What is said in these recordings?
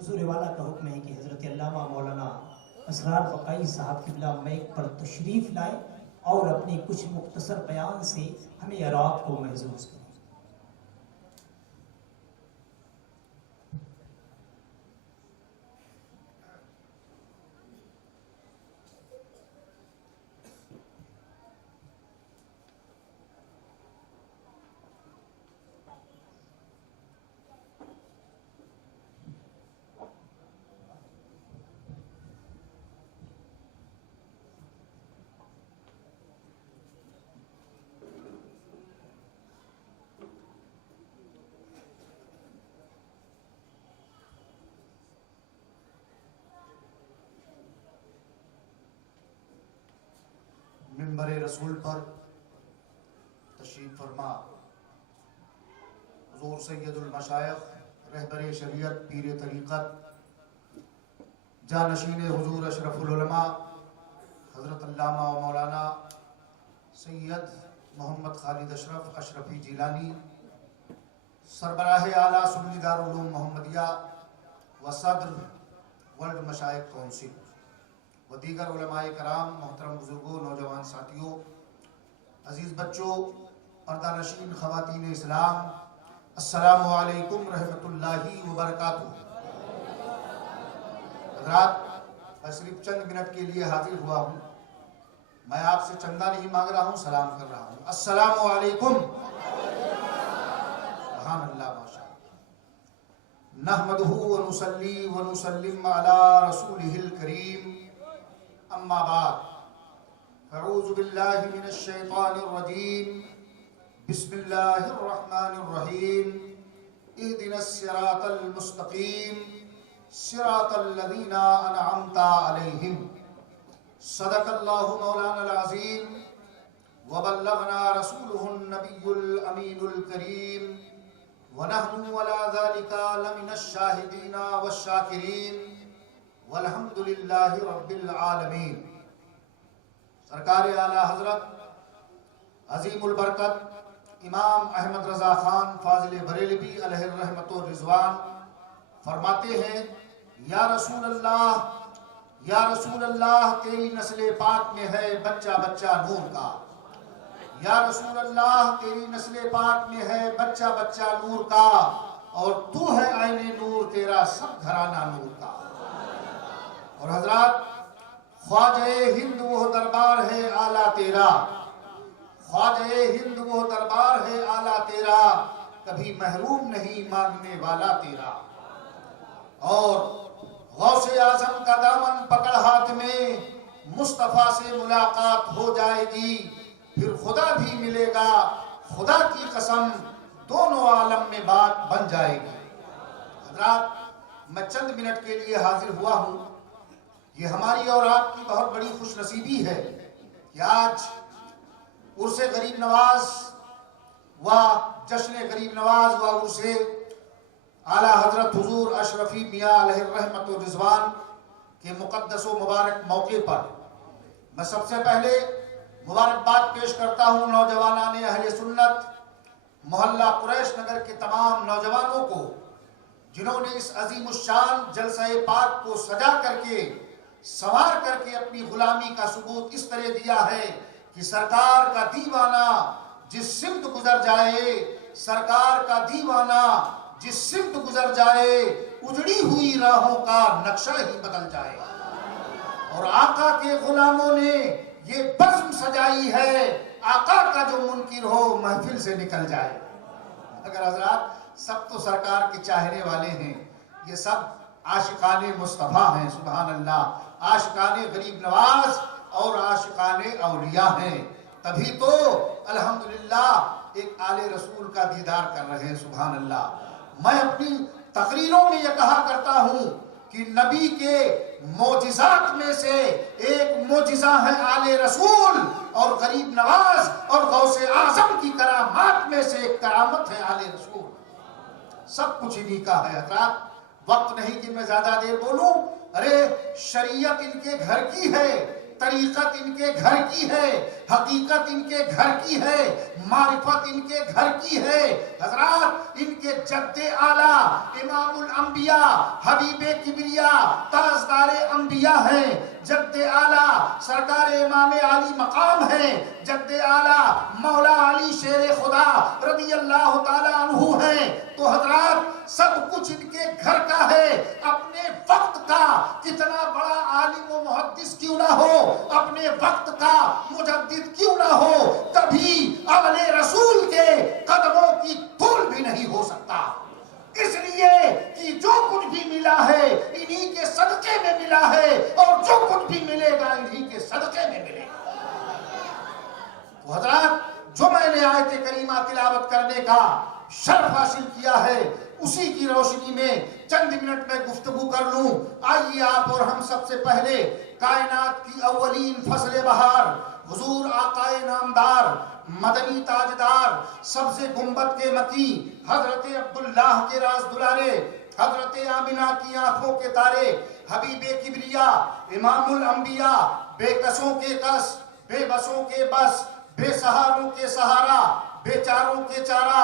हुजूर वाला का हुक्म है कि हज़रत अल्लामा मौलाना असरार बकाई साहब क़िबला मैक पर तशरीफ़ लाए और अपने कुछ मुख्तसर बयान से हमें अराब को महसूस करें। मिंबर रसूल पर तशरीफ़ फरमा हुज़ूर सैयदुल मशाइख़ रहबर शरीयत पीर तरीक़त जानशीन हुज़ूर अशरफुल उलमा हज़रत अल्लामा व मौलाना सैयद मोहम्मद खालिद अशरफ अशरफी जिलानी सरबराह आला सुन्नी दारुल उलूम मोहम्मदिया व सदर वर्ल्ड मशाइख़ कौंसिल व दीगर उलमाए कराम, मोहतरम बुजुर्गों, नौजवान साथियों, अजीज़ बच्चों, पर्दानशीन ख़वातीन इस्लाम, अस्सलामु अलैकुम रहमतुल्लाहि व बरकातुहू। हज़रात, मैं सिर्फ चंद मिनट के लिए हाजिर हुआ हूँ। मैं आपसे चंदा नहीं मांग रहा हूँ, सलाम कर रहा हूँ। अस्सलामु अलैकुम। सुभान अल्लाह, माशाअल्लाह। नहमदुहु व नुसल्ली व नुसल्लिम अला रसूलिहिल करीम। अम्मा बाद अऊज़ु बिल्लाहि मिनश शैतानिर रजीम। बिस्मिल्लाहिर रहमानिर रहीम। इहदिनस सिरातल मुस्तकीम सिरातल लज़ीना अनअमता अलैहिम। सदक़ल्लाहु मौलानल अज़ीम व बल्लगना रसूलुहुन नबियुल अमीनुल करीम व नहनु अला ज़ालिका लमिनश शाहिदीना वश्शाकिरीन वल्हम्दुलिल्लाहि रब्बिल आलमीन। सरकार आला हज़रत अज़ीमुल बरकत इमाम अहमद रज़ा खान फाजिल बरेलवी अलैहि रहमत व रिज़वान फरमाते हैं, या रसूल अल्लाह, तेरी नस्ल पाक में है बच्चा बच्चा नूर का। या रसूल अल्लाह, तेरी नस्ल पाक में है बच्चा बच्चा नूर का, और तू है आईने नूर, तेरा सब घराना नूर का। और हजरात, ख्वाजे हिंद वो दरबार है आला तेरा, ख्वाजे हिंद वो दरबार है आला तेरा, कभी महरूम नहीं मांगने वाला तेरा। और गौसे आजम का दामन पकड़ हाथ में, मुस्तफा से मुलाकात हो जाएगी, फिर खुदा भी मिलेगा, खुदा की कसम दोनों आलम में बात बन जाएगी। हजरात, मैं चंद मिनट के लिए हाजिर हुआ हूँ। ये हमारी और आपकी बहुत बड़ी खुशनसीबी है कि आज उर्से गरीब नवाज व जश्न गरीब नवाज व उर्से आला हजरत हुजूर अशरफी मियाँ अलैहि रहमत व रिज़वान के मुक़द्दस व मुबारक मौके पर मैं सबसे पहले मुबारकबाद पेश करता हूँ नौजवानाने अहले सुन्नत मोहल्ला कुरैश नगर के तमाम नौजवानों को, जिन्होंने इस अजीमुश्शान जलसा पाक को सजा करके संवार करके अपनी गुलामी का सबूत इस तरह दिया है कि सरकार का दीवाना जिस सिमत गुजर जाए, सरकार का दीवाना जिस सिमत गुजर जाए, उजड़ी हुई राहों का नक्शा ही बदल जाए। और आका के गुलामों ने ये बज़्म सजाई है, आका का जो मुनकिर हो महफिल से निकल जाए। अगर हजरात, सब तो सरकार के चाहने वाले हैं, ये सब आशिकाने मुस्तफ़ा हैं। सुभान अल्लाह, आशिकाने गरीब नवाज और आशिकाने औलिया हैं, तभी तो अल्हम्दुलिल्लाह एक आले रसूल का दीदार कर रहे हैं। सुभान अल्लाह। मैं अपनी तकरीरों में यह कहा करता हूँ कि नबी के मोजिज़ात में से एक मोजिज़ा है आले रसूल, और गरीब नवाज और गौसे आजम की करामात में से एक करामत है आले रसूल। सब कुछ इन्हीं का है। हज़रात, वक्त नहीं कि मैं ज्यादा देर बोलूं। अरे, शरीयत इनके घर की है, तरीकत इनके घर की है, हकीकत इनके घर की है, मारिफत इनके घर की है। हजरात, इनके जद्दे आला इमामुल अंबिया हबीबे किबरिया ताजदारे अंबिया हैं। जद्दे आला सरकार इमाम अली मकाम है। जद्दे आला मौला अली शेर खुदा रदी अल्लाह ताला अन्हु है। तो हजरात, सब कुछ इनके घर का है। अपने वक्त का कितना बड़ा आलिम व मुहद्दिस क्यों ना हो, अपने वक्त का मुजद्दिद क्यों ना हो, कभी अगले रसूल के कदमों की धूल भी नहीं हो सकता। इसलिए कि जो कुछ भी मिला है इन्हीं के सदके में मिला है, और जो कुछ भी मिलेगा इन्हीं के सदके में मिलेगा। तो हजरात, जो मैंने आयत करीमा तिलावत करने का शर्फ हासिल किया है, उसी की रोशनी में चंद मिनट में गुफ्तगू कर लूं। आइए आप और हम सबसे पहले कायनात की अव्वलीन फसले बहार हुजूर आकाए नामदार मदनी ताजदार सबसे गुंबद के मकी हजरत अब्दुल्लाह के राज दुलारे हजरत आमिना की आंखों के तारे हबीबे किबरिया इमामुल अंबिया बेकसों के कस बेबसों के बस बेसहारों के सहारा बेचारों के चारा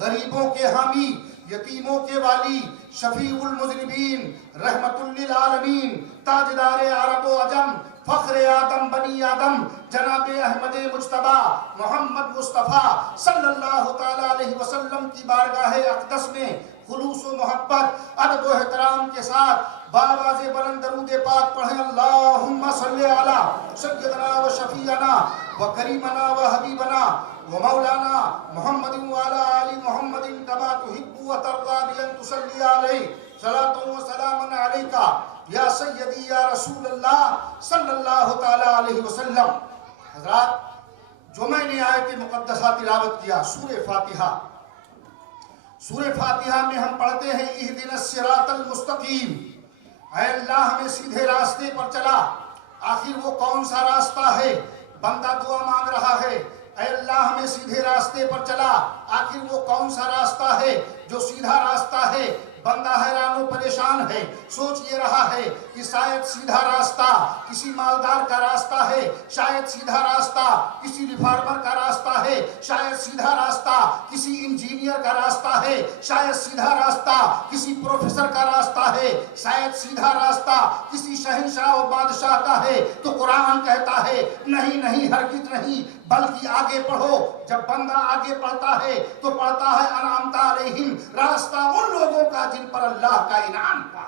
गरीबों के हामी यतीमों के वाली शफीउल मुज़निबीन रहमतुल लिल आलमीन ताजदारे अरब व अजम फख्रे आदम बनी आदम जनाबे अहमदे मुज्तबा मोहम्मद मुस्तफ़ा सल्लल्लाहु ताला अलैहि वसल्लम की बारगाह अक़दस में खुलूस व मोहब्बत अदब व एहतराम के साथ बावाज़े बुलंद दरूद पाक पढ़ें। अल्लाहुम्मा सल्ली अला सय्यदना व शफीअना व करीमना व हबीबना व मौलाना मुहम्मदिन व अला आलि मुहम्मदिन कमा तुहिब्बु व तर्दा बि अन तुसल्ली अलैहि सलातु व सलामुन अलैका या सय्यदी या रसूल अल्लाह सल्लल्लाहु ताला अलैहि वसल्लम। हज़रात, जो मैंने आयत मुक़द्दसा तिलावत किया सूरह फातिहा, सूरह फातिहा में हम पढ़ते हैं इहदिनस सिरातल मुस्तकीम, ऐ अल्लाह हमें सीधे रास्ते पर चला। आखिर वो कौन सा रास्ता है? बंदा दुआ मांग रहा है, ऐ अल्लाह हमें सीधे रास्ते पर चला। आखिर वो कौन सा रास्ता है जो सीधा रास्ता है? बंदा हैरान परेशान है, सोच ये रहा है कि शायद सीधा रास्ता किसी मालदार का रास्ता है, शायद सीधा रास्ता किसी रिफॉर्मर का रास्ता है, शायद सीधा रास्ता किसी इंजीनियर का रास्ता है, शायद सीधा रास्ता किसी प्रोफेसर का रास्ता है, शायद सीधा रास्ता किसी शहंशाह और बादशाह का है। तो कुरान कहता है नहीं नहीं, हरगिज़ नहीं, बल्कि आगे पढ़ो। जब बंदा आगे पढ़ता है तो पढ़ता है अनामता अलैहिम, रास्ता उन लोगों का जिन पर अल्लाह का इनाम हुआ।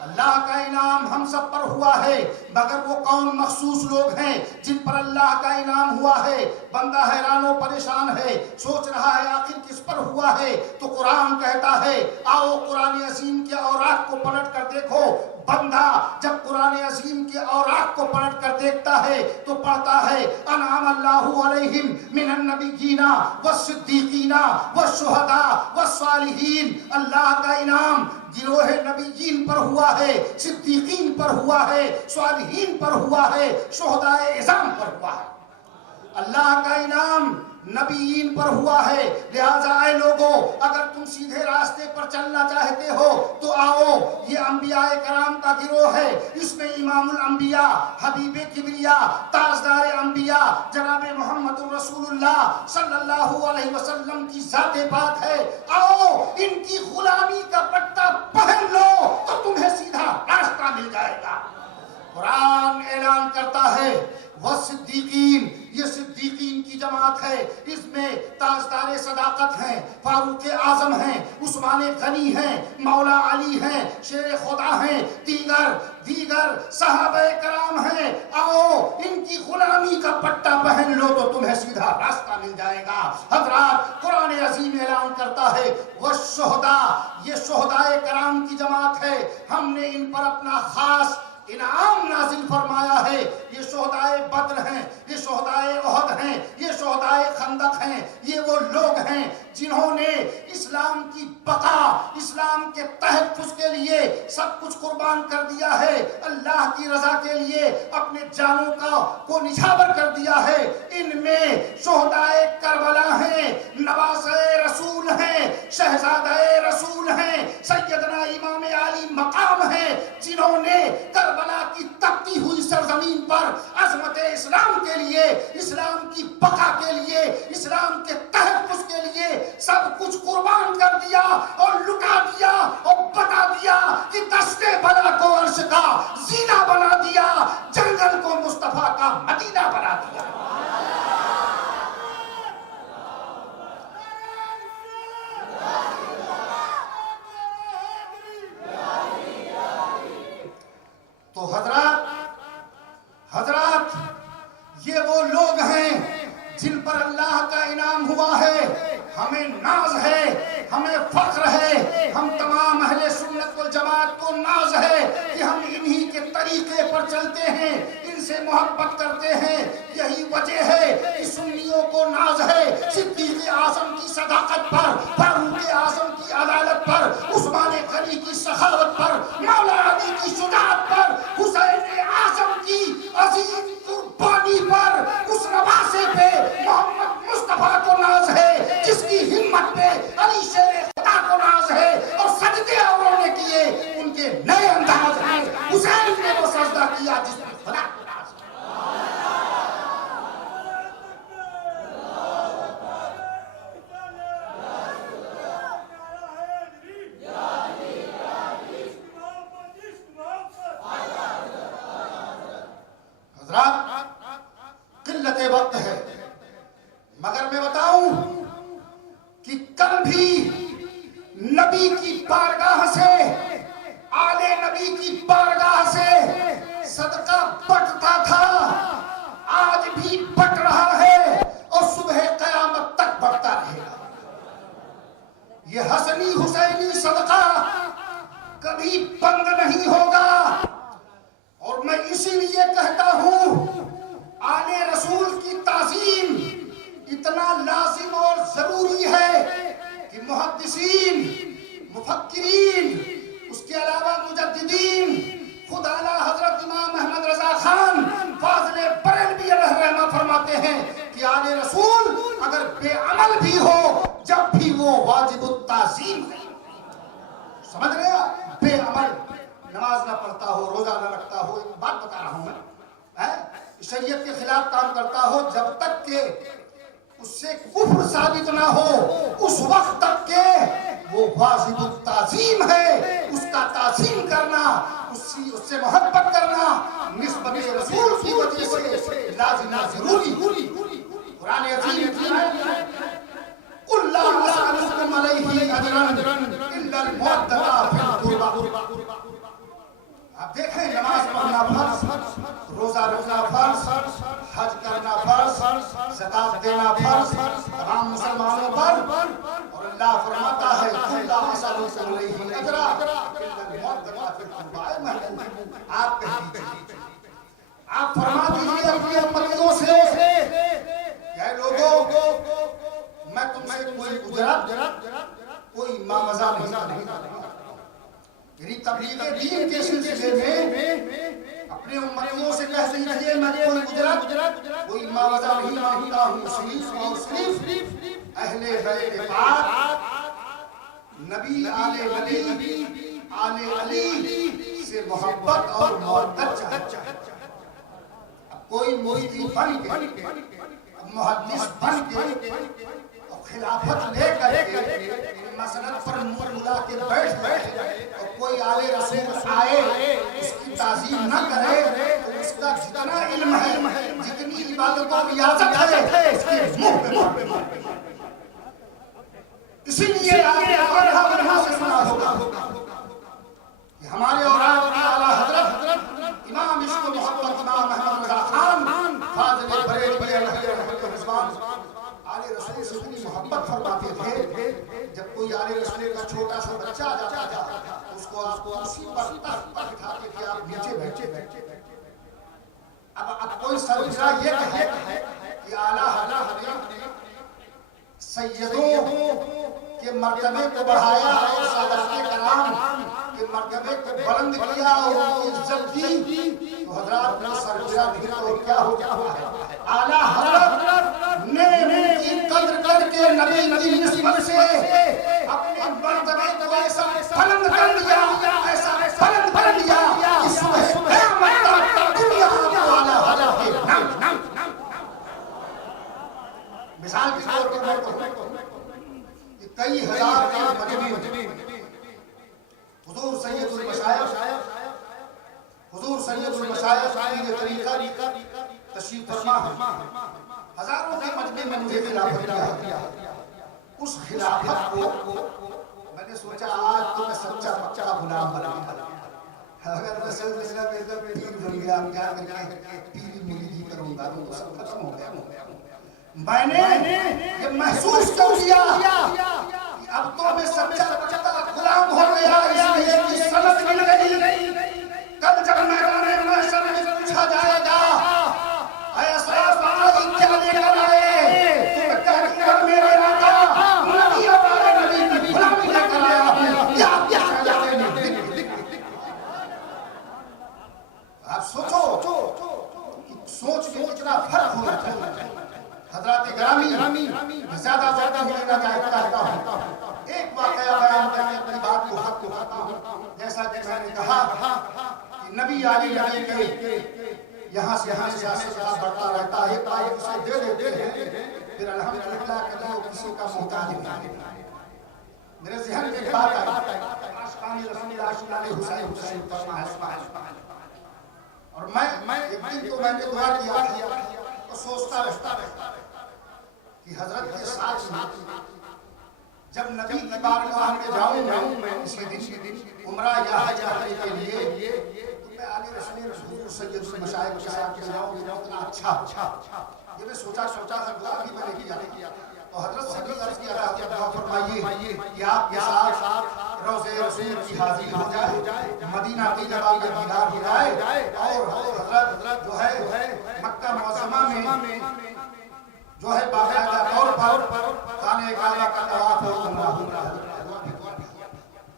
अल्लाह का इनाम हम सब पर हुआ है, मगर वो कौन मखसूस लोग हैं जिन पर अल्लाह का इनाम हुआ है? बंदा हैरान परेशान है, सोच रहा है आखिर किस पर हुआ है। तो कुरान कहता है आओ कुरान अजीम के औराक को पलट कर देखो। बंदा जब कुरान अजीम के औराक को पलट कर देखता है तो पढ़ता है अनाम अल्लाहु अलैहिम मिनन नबिय्यीना वस्सिद्दीकीना वशुहदा वस्सालिहीन। अल्लाह का इनाम गिरोह नबिय्यीन पर हुआ है, सिद्दीकीन पर हुआ है, सालिहीन पर हुआ है, शुहदाए इज़ाम पर हुआ है। अल्लाह का इनाम नबीयीन पर हुआ है। लिहाजा आए लोगों, अगर तुम सीधे रास्ते पर चलना चाहते हो तो आओ, ये अंबियाए कराम का गिरोह है। इसमें इमामुल अंबिया हबीबे किबरिया ताजदारे अंबिया जनाबे मोहम्मद रसूलुल्लाह सल्लल्लाहु अलैहि वसल्लम की ज़ाते पाक है। आओ, इनकी गुलामी का पट्टा पहन लो तो तुम्हें सीधा रास्ता मिल जाएगा। कुरान ऐलान करता है वस्सिद्दीकीन, ये सिद्दीकीन की जमात है। इसमें ताजदारे सदाकत हैं, फारूक आजम हैं, उस्माने गनी हैं, मौला अली हैं, शेर खुदा हैं, दीगर सहाबाए कराम हैं। आओ, इनकी गुलामी का पट्टा पहन लो तो तुम्हें सीधा रास्ता मिल जाएगा। हजरात, कुरान अजीम ऐलान करता है वशुहदा, ये शुहदाए कराम की जमात है। हमने इन पर अपना खास इनाम नाजिल फरमाया है। ये शुहदाए बद्र हैं, ये शुहदाए उहद हैं, ये शुहदाए खंदक हैं। ये वो लोग हैं जिन्होंने इस्लाम की बका, इस्लाम के तहफ़्फ़ुज़ के लिए सब कुछ कुर्बान कर दिया है। अल्लाह की रजा के लिए अपने जानों को निछावर कर दिया है। इनमें शुहदाए करबला हैं, नवाज़े रसूल हैं, शहज़ादाए रसूल हैं, सैयदना इमाम अली मकाम हैं, जिन्होंने करबला की तपती हुई सरजमीन पर अजमत इस्लाम के लिए, इस्लाम की बका के लिए, इस्लाम के तहफ्फुज़ के लिए सब कुछ कुर्बान कर दिया और लुटा दिया और बता दिया कि दस्ते बला को अर्श का जीना बना दिया, जंगल को मुस्तफा का मदीना बना दिया। तो हजरात ये वो लोग हैं जिन पर अल्लाह का इनाम हुआ है। हमें नाज है, हमें फख्र है, हम तमाम अहले सुन्नत वल जमात को नाज है कि हम इन्हीं के तरीके पर चलते हैं, इनसे मोहब्बत करते हैं। यही वजह है कि सुन्नियों को नाज है सिद्दीक़ आज़म की सदाकत पर, फारूक आज़म की अदालत पर, उस्मान गनी की सखावत पर, मौला अली की शुजाअत पर, हुसैन आज़म की अजीम कुर्बानी पर, उस नवासे पे मोहम्मद मुस्तफा को नाज है जिसकी हिम्मत पे अली शेर खुदा को नाज है। और सजदे उन्होंने किए उनके नए अंदाज हैं। हुसैन ने वो सजदा किया जिसमें खुदा को नाज है। किल्लत वक्त है, मगर मैं बताऊं कि कल भी नबी की बारगाह से, आले नबी की बारगाह से सदका बटता था, आज भी बट रहा है और सुबह कयामत तक बढ़ता रहेगा। यह हसनी हुसैनी सदका कभी बंद नहीं होगा। और मैं इसीलिए कहता हूं आले रसूल की ताज़ीम इतना लाजिम और जरूरी है कि मुहद्दिसीन, मुफक्किरीन, उसके अलावा मुजद्दिदीन, खुद आला हजरत इमाम अहमद रजा खान फाज़िले बरेलवी रहमा फरमाते हैं कि आले रसूल अगर बेअमल भी हो जब भी वो वाजिबुत ताज़ीम है। समझ रहे हो? बेअमल, नमाज ना पढ़ता हो, रोजा ना रखता हो, एक बात बता रहा हूं मैं, शरीयत के खिलाफ काम करता हो, जब तक के उससे कुफ्र साबित ना हो उस वक्त तक के वो वाजिबुत ताज़ीम है। उसका ताज़ीम करना, उससे मोहब्बत करना निस्बत रसूल की वजह से लाज़िम जरूरी। कुरान अज़ीम की आयत है, कुल ला असअलुकुम अलैहि अजरन इल्ला अल-मुवद्दता फिल कुर्बा। आप देखें, नमाज पढ़ना फर्ज, रोजा रखना फर्ज, हज करना फर्ज, ज़कात देना फर्ज तमाम मुसलमानों पर। और अल्लाह फरमाता है आप फरमा दीजिए अपनी उम्मतियों से, क्या लोगों मैं तुमसे कोई उजरत, कोई मामज़ा नहीं करता। यानी तबलीग दीन के सिलसिले में अपने उम्मतियों से कह दीजिए मैं कोई उजरत, कोई मावजा नहीं मांगता हूँ, सिर्फ अहले बैत पाक, नबी आले अली से मोहब्बत और मवद्दत चाहता है। कोई मुफ्ती बन के, मुहद्दिस बन के खिलाफत लेकर के मसनद पर मुंह मुला के बैठ और कोई आले रसूल आए उसकी ताज़ीम न करे तो उसका जितना इल्म है, जितनी इबादत और रियाज़त है, उसके मुंह पे इसीलिए आगे से सुना होगा कि हमारे और आला हजरत इमाम इश्क़ मोहब्बत इमाम अहमद रज़ा खान फाज़िले बरेलवी आले रसूल से इतनी मोहब्बत फरमाते थे, जब कोई आले रसूल का छोटा सा बच्चा आ जाता था उसको आपको उसी पर बिठाते थे, आप नीचे बैठे। अब कोई सरजरा ये कहे कि आला हजरत ने सैयदों के मर्तबे को बढ़ाया और सादाते कराम के मर्तबे को बुलंद किया और उनकी इज्जत दी, तो हजरत ने सरजरा नहीं तो क्या हो गया? आला हजरत ने उनकी कद्र करके नबी की निस्बत से अपने मर्तबे को ऐसा बुलंद कर दिया, ऐसा बुलंद कर दिया कि सुबह क़यामत तक दुनिया कई हजार के मजमे हुजूर सैयदुल मशाइख हुजूर सैयदुल मशाइख की तरीका तशरीफ फरमा हजारों के मजमे में मुझे खिलाफत दिया। उस खिलाफत को मैंने सोचा आज तो मैं सच्चा पक्का गुलाम बना अगर मैं सिलसिला में एकदम पीर बन गया क्या करके पीरी मुरीदी करूंगा तो सब खत्म हो गया। मैंने ये महसूस कर लिया कि अब तो मैं सच्चा पक्का गुलाम हो गया, इसलिए कि समझ मिल गई। कल जब मैदान महशर में पूछा जाएगा ऐसा बात क्या लेकर आए, तुम कहते हो मेरे आका नबी हमारे नबी की गुलामी लेकर आया है, क्या क्या आप सोचो सोच में कितना फर्क होना चाहिए। हजरत ग्रामी ज्यादा होना चाहता हूँ। एक वाकया बयान करके अपनी बात को हक को खाता हूँ। जैसा कि मैंने कहा कि नबी आगे के यहाँ से सिलसिला बढ़ता रहता है, एक से दे देते हैं फिर अल्हम्दुलिल्लाह कभी वो किसी का मोहताज नहीं। मेरे ज़हन में बात आई आशिकानी रसूलुल्लाह सल्लल्लाहु अलैहि वसल्लम और मैं एक दिन तो मैंने दुआ किया तो सोचता रहता कि हजरत के साथ में जब नबी की बारगाह में जाऊं मैं इसी दिन उम्रा या हज करने के लिए तो मैं आले रसूल सैयदुल मशाइख के साथ जाऊं कितना अच्छा ये मैं सोचा दुआ भी मैंने किया। तो हजरत से भी अर्ज किया दुआ फरमाइए कि आपके साथ रोज़े रसूल की हाजिरी हो जाए, मदीना की जगह में दीदार हो जाए और हजरत जो है मक्का मुअज़्ज़मा में जो है बाकायदा तौर पर खाने काबा का तवाफ और उम्रा।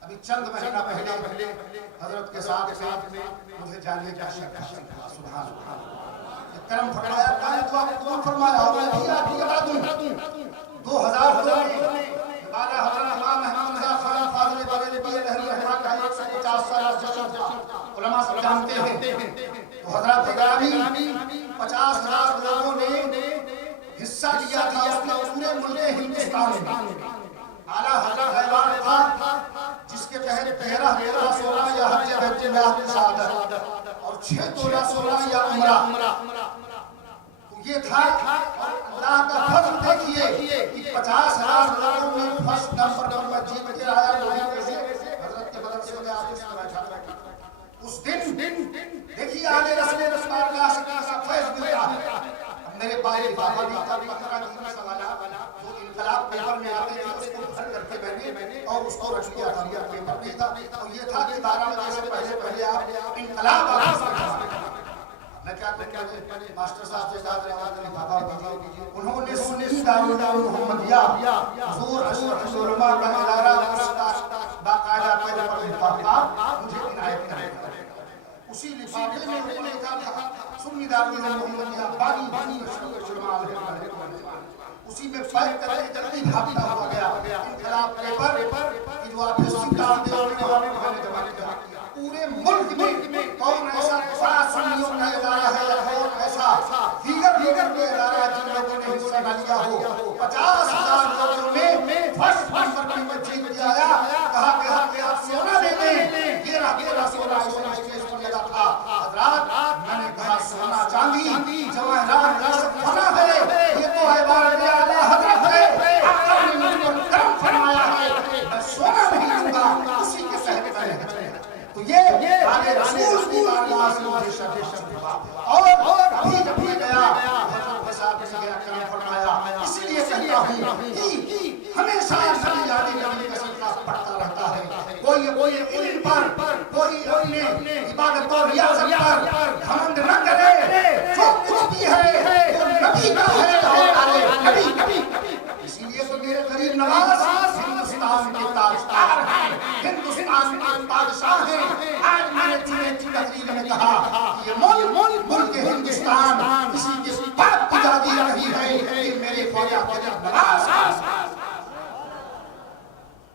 अभी चंद महीना पहले हजरत के साथ में मुझे जाने का शौक था। सुभान अल्लाह करम फरमाया, काहे दुआ कबूल फरमाया और मैं भी बता दूं 2000 में बाला हजरत इमाम अहमद रज़ा खान फाज़िल बरेलवी रहमतुल्लाह का 150 साल उलमा सब जानते हैं। तो हजरत ग्रामी 50,000 लोगों ने हिस्सा लिया था उसके पूरे मुल्क हिंदुस्तान में। आला हजरत हैवान था जिसके तहत 13 16 या हज बैतुल्लाह की शहादत और 6 तोला 16 या उम्रा ये था। अल्लाह का फज़ल देखिए कि 50,000 लोगों में फर्स्ट नंबर पर मैं जीत के आया हजरत के बदल से मैं आपसे बैठा। उस दिन देखिए आगे रसूल का फैज़ मिला है। मेरे बाबा भी का सवाल जो इनकलाब पेपर में आते थे उसको भर करके मैंने और उसको रख दिया था पेपर नहीं था। तो ये था कि 12 बजे से पहले आप इनकलाब मैं क्या मास्टर साहब के साथ बाबा दीजिए उन्होंने सुन्नी दारुल मोहम्मदिया हुजूर अशरफ उलमा का इदारा बाकायदा तौर पर लिफाफा मुझे इनायत करेगा। उसी लिफाफे में उन्होंने लिखा था सुन्नी दारुल मोहम्मदिया बानी उसी में पैक करके जल्दी भागता हुआ गया। इनकलाब पेपर की जो आप सिक्का देने वाले जमा किया पूरे मुल्क में कौन ऐसा बड़ा सुन्नियों का इदारा है और ऐसा दीगर के इदारा जिन लोगों ने हिस्सा न लिया हो। 50,000 लोगों ने फर्स्ट नंबर पर जीत के आया। कहा कि आप सोना दे दें, ये रहा सोना स्टेज पर लगा था। हजरात मैंने कहा सोना चांदी जवाहरात का सब फना है, ये तो है बार आला हजरत है, आका ने मुझ पर करम फरमाया है, मैं सोना नहीं दूंगा। उसी के सहते हैं तो ये आले रसूल की बारगाह से मुझे शर्फ हुआ और अभी जब भी गया हजरत के साथ गया करम फरमाया। इसलिए कहता हूँ कि हमेशा नबी आदि का सिलसिला बढ़ता रहता है। कोई इल्म पर कोई अपने इबादत और रियाजत पर घमंड न करे। जो कुछ भी है वो नबी का है और आले नबी। इसलिए तो मेरे करीब नवाज हिंदुस्तान के ताजदार हैं, हिंदुस्तान के बादशाह हैं। आज मैंने तकरीर में कहा कि ये मुल्क हिंदुस्तान इसी के बात की जाती रही है कि मेरे ख्वाजा नवाज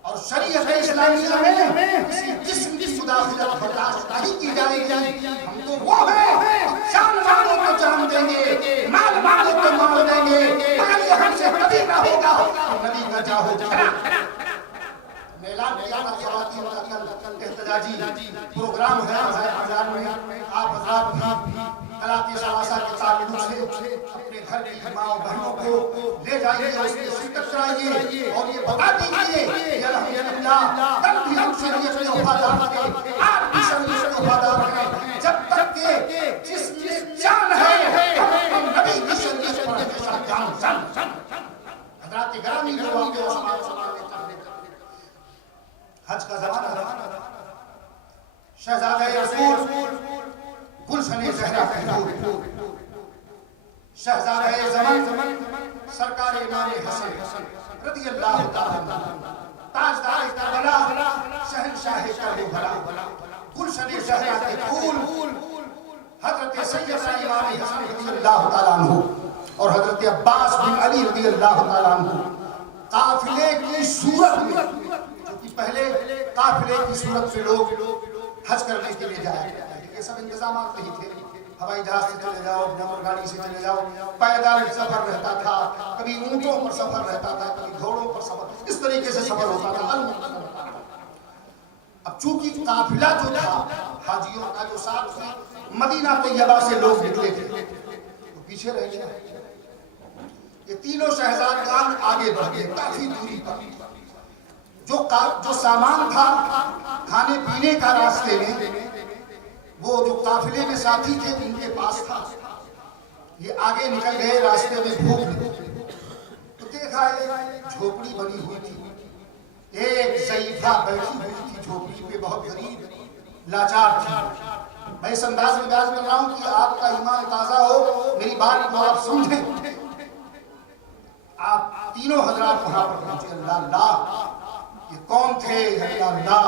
और शरीयत इस्लामिया में किसी जिस्म की मुदाखलत बर्दाश्त नहीं की जाएगी। हम तो वो हैं जान वालों को जान देंगे, माल वालों को माल देंगे, मगर ये हमसे कभी ना होगा। नबी का जाहो मिलाजी प्रोग्राम है अजान में, आप हजरात भी कला के सलासा के ताल्लुक से अपने घर की माँ बहनों को ले जाइए, उसकी शिरकत कराइए और ये बता दीजिए कि अल्हम्दुलिल्लाह कल भी हम शरीयत के वफादार थे, आज भी शरीयत के वफादार हैं, जब तक के जिसमें जान है हम नबी की शरीयत पर हमेशा जान हजरात गिरामी जो वाक़े हज का ज़माना शहज़ादे रसूल गुलशने ज़हरा शहज़ादे ज़मान सरकार इमाम हसन रज़ियल्लाहु ताला ताजदार करबला शहंशाह करबला गुलशने ज़हरा के फूल हज़रत सैयदना इमाम हसन रज़ियल्लाहु ताला अन्हु और हज़रत अब्बास बिन अली रज़ियल्लाहु ताला अन्हु काफिले की सूरत में, क्योंकि पहले काफिले की सूरत से लोग हज करने के लिए जाया करते थे, ये सब इंतजाम नहीं थे, हवाई जहाज से चले जाओ, डमर गाड़ी से चले जाओ, पैदल सफर रहता था, कभी ऊंटों पर सफर रहता था, कभी घोड़ों पर सफर, इस तरीके से सफर होता था। अब चूंकि काफिला जो था हाजियों का जो साथ था मदीना तैयबा से लोग निकले थे तो पीछे रह गए, ये तीनों शहजादगान आगे बढ़ गए काफी दूरी पर। जो सामान था खाने पीने का रास्ते में, वो जो काफिले में साथी थे उनके पास था, ये आगे निकल गए, रास्ते में भूख लगी तो देखा एक झोपड़ी बनी हुई थी, एक ज़ईफ़ा बैठी हुई थी झोपड़ी पे, बहुत गरीब लाचार थी। मैं इस अंदाज में बात कर रहा हूं कि आपका ईमान ताजा हो, मेरी बात को आप समझें। आप तीनों हजरात वहां पर पहुंचे, अल्लाह ये कौन थे? अल्लाह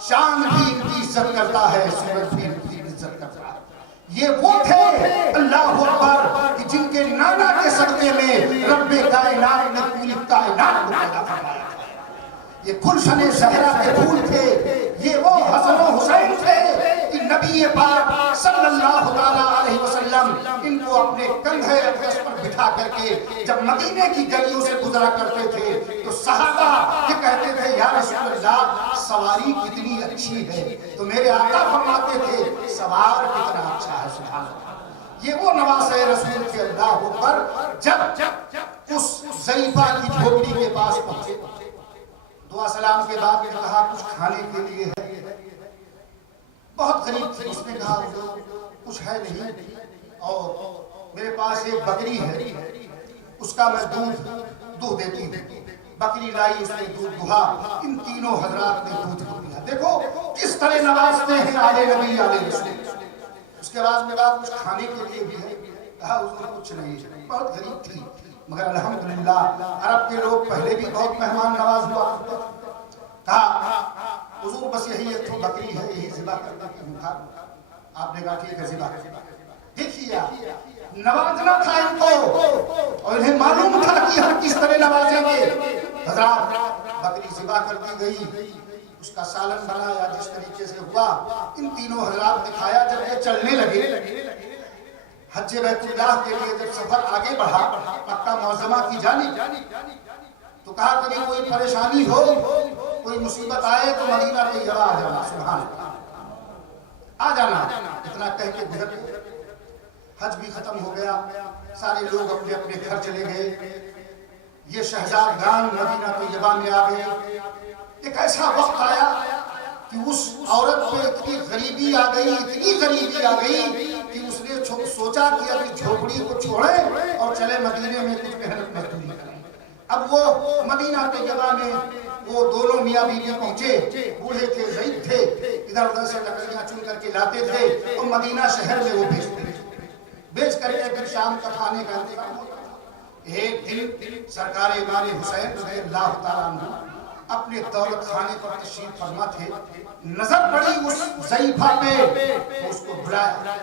चांद भी इनकी इज्जत करता है, सूरज भी इनकी इज्जत करता है, ये वो थे अल्लाह अकबर कि जिनके नाना के सदक़े में रब्बे कायनात ने पूरी कायनात को पैदा फरमाया। ये गुलशने ज़हरा के फूल थे, ये वो हसन और हुसैन थे कि नबी पाक सल्लल्लाहु अलैहि वसल्लम इनको अपने कंधे अक़दस पर बिठा करके जब मदीने की गलियों से गुजरा करते थे तो सहाबा ये कहते थे या रसूल अल्लाह सवारी कितनी अच्छी है, तो मेरे आका फरमाते थे सवार कितना अच्छा है। सुभान अल्लाह, ये वो नवासे रसूल थे अल्लाह अकबर। जब उस ज़ईफ़ा की झोपड़ी के पास पहुंचे, दुआ सलाम के बाद में कहा कुछ खाने के लिए है, बहुत गरीब थी, उसने कहा कुछ है नहीं और मेरे पास एक बकरी है, उसका मैं दूध देती हूँ। बकरी लाई, उसने दूध दुहा, इन तीनों हजरात ने दूध को पिया। देखो किस तरह नवाजते हैं आले नबी आले रसूल। उसके बाद में बात कुछ खाने के लिए भी है, कहा उसने कुछ नहीं, बहुत गरीब थी मगर अल्हम्दुलिल्लाह अरब के लोग पहले भी बहुत मेहमान नवाज हुआ करते। कहा हुजूर बस यही एक तो बकरी है, यही ज़िबा करने की हुक्म। आपने कहा ठीक है ज़िबा। देखिए नवाजना था इनको और इन्हें मालूम था कि हम किस तरह नवाजेंगे। हज़रात बकरी ज़िबा कर दी गई, उसका सालन बनाया जिस तरीके से हुआ, इन तीनों हज़रात ने खाया। जब ये चलने लगे हज बैतुल्लाह के लिए, जब सफर आगे बढ़ा मक्का मुअज़्ज़मा की जानिब, तो कहा कभी कोई परेशानी हो, कोई मुसीबत आए तो मदीना तैयबा आ जाना, सुभान अल्लाह आ जाना। इतना कह के गुजर गए। हज भी खत्म हो गया, सारे लोग अपने अपने घर चले गए। ये शहजादगान मदीना तैयबा में आ गए। एक ऐसा वक्त आया कि उस औरत पे इतनी गरीबी आ गई, इतनी गरीबी आ गई कि उसने सोचा कि अभी झोपड़ी को छोड़े और चले मदीने में कुछ मेहनत मजदूरी करें। अब वो मदीना तैयबा में वो दोनों मियाँ बीवी पहुंचे, बूढ़े थे, ज़ईफ़ थे, इधर उधर से लकड़ियाँ चुन करके लाते थे और मदीना शहर में वो बेच करके फिर शाम का खाने का इंतजाम होता। एक दिन सरकार इमाम हुसैन रज़ियल्लाहु ताला अन्हु अपने दौलत खाने पर तशरीफ फरमा थे, नजर पड़ी उस ज़ईफ़ा पे, तो उसको बुलाया।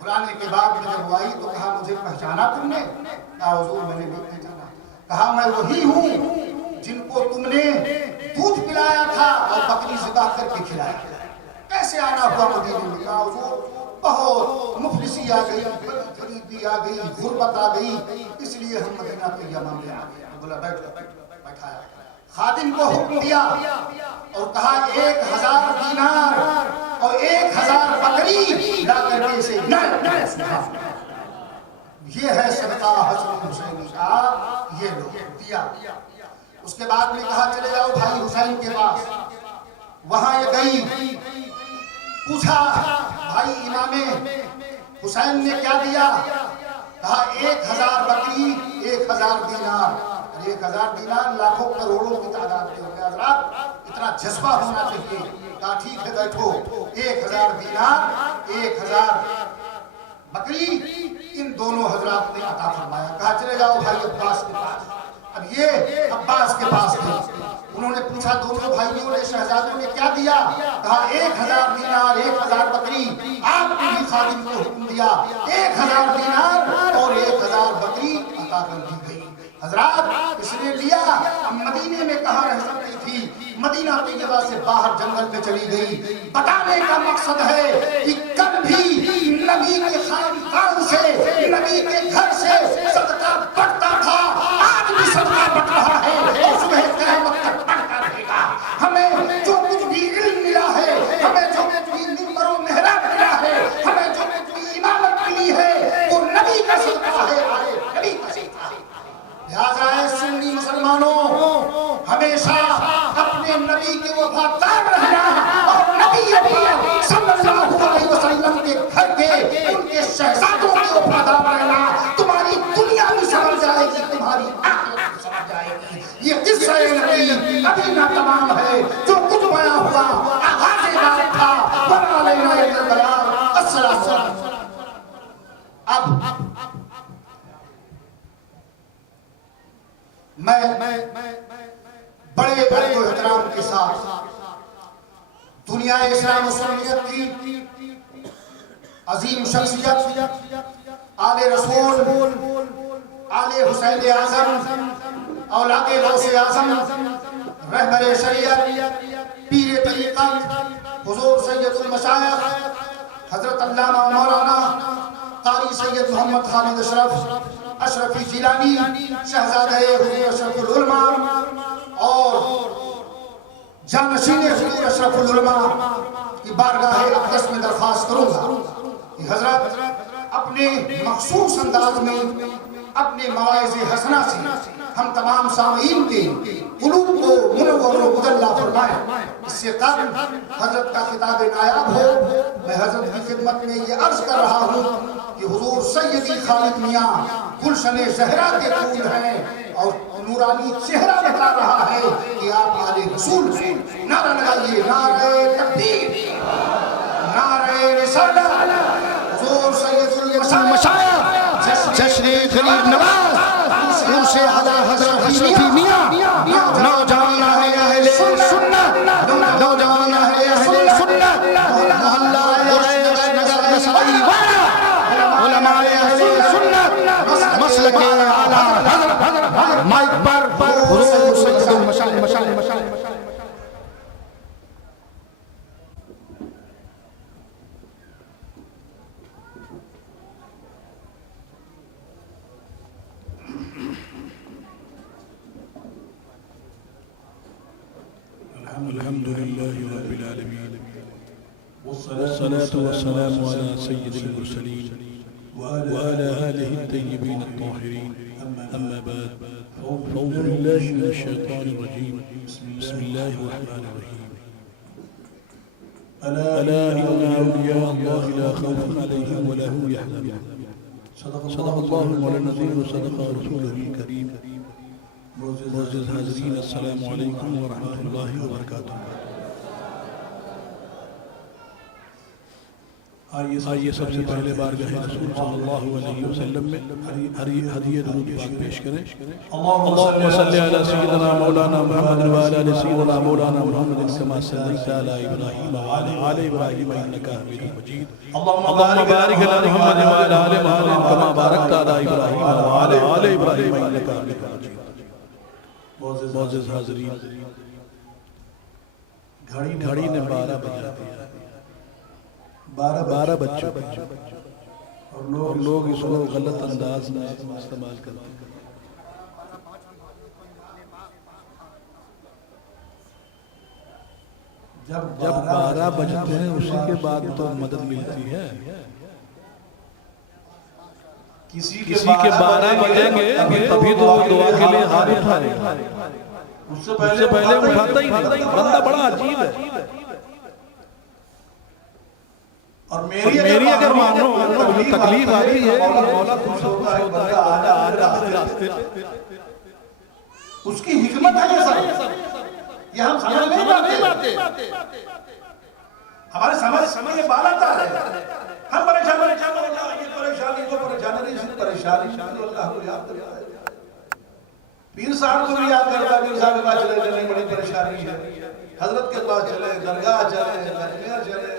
बुलाने के बाद जब वो आई तो कहा मुझे पहचाना तुमने? कहा हुजूर मैंने भी पहचाना। कहा मैं वही हूँ जिनको तुमने दूध पिलाया था और बकरी ज़िबा करके खिलाया। कैसे आना हुआ मदीने में? कहा हुजूर बहुत मुफलिसी आ गई, गरीबी आ गई, गुर्बत आ गई, इसलिए हम मदीना तैयबा में आ गए। बोला बैठ, बैठाया। खादिम को हुक्म दिया और कहा 1000 दीनार और 1000 बकरी ला करके इसे ये है सदका हसन हुसैन का, ये लो दिया। उसके बाद में कहा चले जाओ भाई हुसैन के पास। वहां ये गई, पूछा भाई इमामे हुसैन ने क्या दिया? कहा 1000 बकरी 1000 दीनार। 1000 दीनार लाखों करोड़ों की तादाद में होगा हजरात, इतना जज्बा होना चाहिए। कहा ठीक है बैठो, 1000 दीनार 1000 बकरी इन दोनों हजरात ने अता फरमाया। कहा चले जाओ भाई अब्बास के पास। अब ये अब्बास के पास थे, उन्होंने पूछा दोनों भाइयों ने शहजादों ने क्या दिया? कहा 1000 दीनार 1000 बकरी। आपने भी खादिम को हुक्म दिया 1000 दीनार और 1000 बकरी अता कर दी गई। हजरात इसने लिया। अब मदीने में कहाँ रह सकती थी, मदीना तैयबा से बाहर जंगल में चली गई। बताने का मकसद है कि कल भी नबी के खानदान से, नबी के घर से सदका बढ़ता था, आज भी सदका बढ़ रहा है और सुबह क़यामत तक बढ़ता रहेगा। हमें जो कुछ भी इल्म मिला है, हमें जो कुछ भी मिंबर और मेहराब मिला है, हमें जो कुछ भी इमामत मिली है, वो नबी का सदका है, नबी का सदका है। लिहाजा सुन्नी मुसलमानों हमेशा अपने नबी के वफादार रहना और नबी पाक सल्लल्लाहु अलैहि वसल्लम के घर के उनके शहजादों के वफादार रहना। तुम्हारी दुनिया भी समझ जाएगी, तुम्हारी आखिरत भी समझ जाएगी। ये किस्सा नबी अभी ना तमाम है, जो कुछ बया हुआ आगाज़ बात था। बना लेना ये बयान। अस्सलाम वालेकुम। अब मैं बड़े बड़े एहतराम के साथ दुनिया इस्लाम और सुन्नियत की अजीम शख्सियत आले रसूल आले हुसैन आज़म औलादे गौसे आज़म रहबरे शरीयत पीर तरीक़त हुज़ूर सैयदुल मशाइख़ हज़रत अल्लामा मौलाना क़ारी सैयद मोहम्मद खालिद अशरफी जिलानी शहजादे हुज़ूर अशरफुल उलमा और जानशीन हुज़ूर अशरफुल उलमा की बारगाह अक़दस में दरख्वास्त करूँगा कि हज़रत अपने मख़सूस अंदाज में अपने मवाइज़ हसना से हम तमाम सामीन के क़ुलूब को मुनव्वर व मुदल्ला फरमाएं। इससे कबल हज़रत का खिताब नायाब हो, मैं हज़रत की खिदमत में ये अर्ज़ कर रहा हूँ कि हुज़ूर सैयदी खालिद मियाँ गुलशने ज़हरा के फूल हैं और नूरानी चेहरा बता रहा है कि आप आले रसूल हैं। नारा लगाइए, नारे तकबीर, नारे रिसालत। हुज़ूर सैयदुल मशाइख़ जश्न ग़रीब नवाज़ उनसे हज़रत हज़रत मियाँ नौजवान अहले सुन्नत, नौजवान अहले सुन्नत, मोहल्ला कुरैश नगर नसाई वाला उलमाए अहले सुन्नत मसलके आला हज़रत माइक पर हुज़ूर सैयदुल मशाइख़। अल्हम्दुलिल्लाहि रब्बिल आलमीन वस्सलातु वस्सलामु अला सय्यिदिल मुरसलीन व अला आलिहि अत-तय्यिबीन अत-ताहिरीन अम्मा बाद फ़अऊज़ु बिल्लाहि मिनश शैतानिर रजीम बिस्मिल्लाहिर रहमानिर रहीम अला इन्ना औलिया अल्लाहि ला खौफुन अलैहिम व ला हुम यहज़नून सदक़ल्लाहु मौलाना नज़ीर व सदक़ रसूलुहुल करीम। मुअज़्ज़िज़ हाज़रीन अस्सलामु अलैकुम व रहमतुल्लाहि व बरकातुहू। आइए सबसे पहले बारगाह रसूल सल्लल्लाहु अलैहि वसल्लम में हदिया दुरूद पाक पेश करें। अल्लाहुम्मा सल्लि अला सय्यिदिना मौलाना मुहम्मद व अला आलि सय्यिदिना मौलाना मुहम्मद कमा सल्लैता अला इब्राहीम व अला आलि इब्राहीम इन्नका हमीदुम मजीद। अल्लाहुम्मा बारिक अला मुहम्मद व अला आलि मुहम्मद कमा बारकता अला इब्राहीम व अला आलि इब्राहीम इन्नका हमीदुम मजीद। मुअज़्ज़िज़ हाज़रीन, घड़ी ने 12 बजा दिया, 12 बच्चे और लोग इसको गलत अंदाज में इस्तेमाल करते हैं। जब 12 बजते हैं उसी के बाद तो मदद मिलती है। किसी के 12 बजेंगे तभी तो दुआ के लिए हाथ उठाएगा, उससे उससे पहले उठाता ही नहीं। बंदा बड़ा अजीब है। और मेरी अगर मानो जो तकलीफ आती है, मौला खुश होता है, बंदा आ रहा है रास्ते पे, उसकी हिकमत है ये सब, ये हम समझ नहीं पाते। हमारे समझ ये बात आता है, हम परेशान होता है, ये परेशानी को परेशानी नहीं, सिर्फ परेशानी अल्लाह को याद करता है। पीर साहब को भी याद करता है, पीर साहब के पास चले चले बड़ी परेशानी है, हजरत के पास चले, दरगाह चले, अजमेर चले,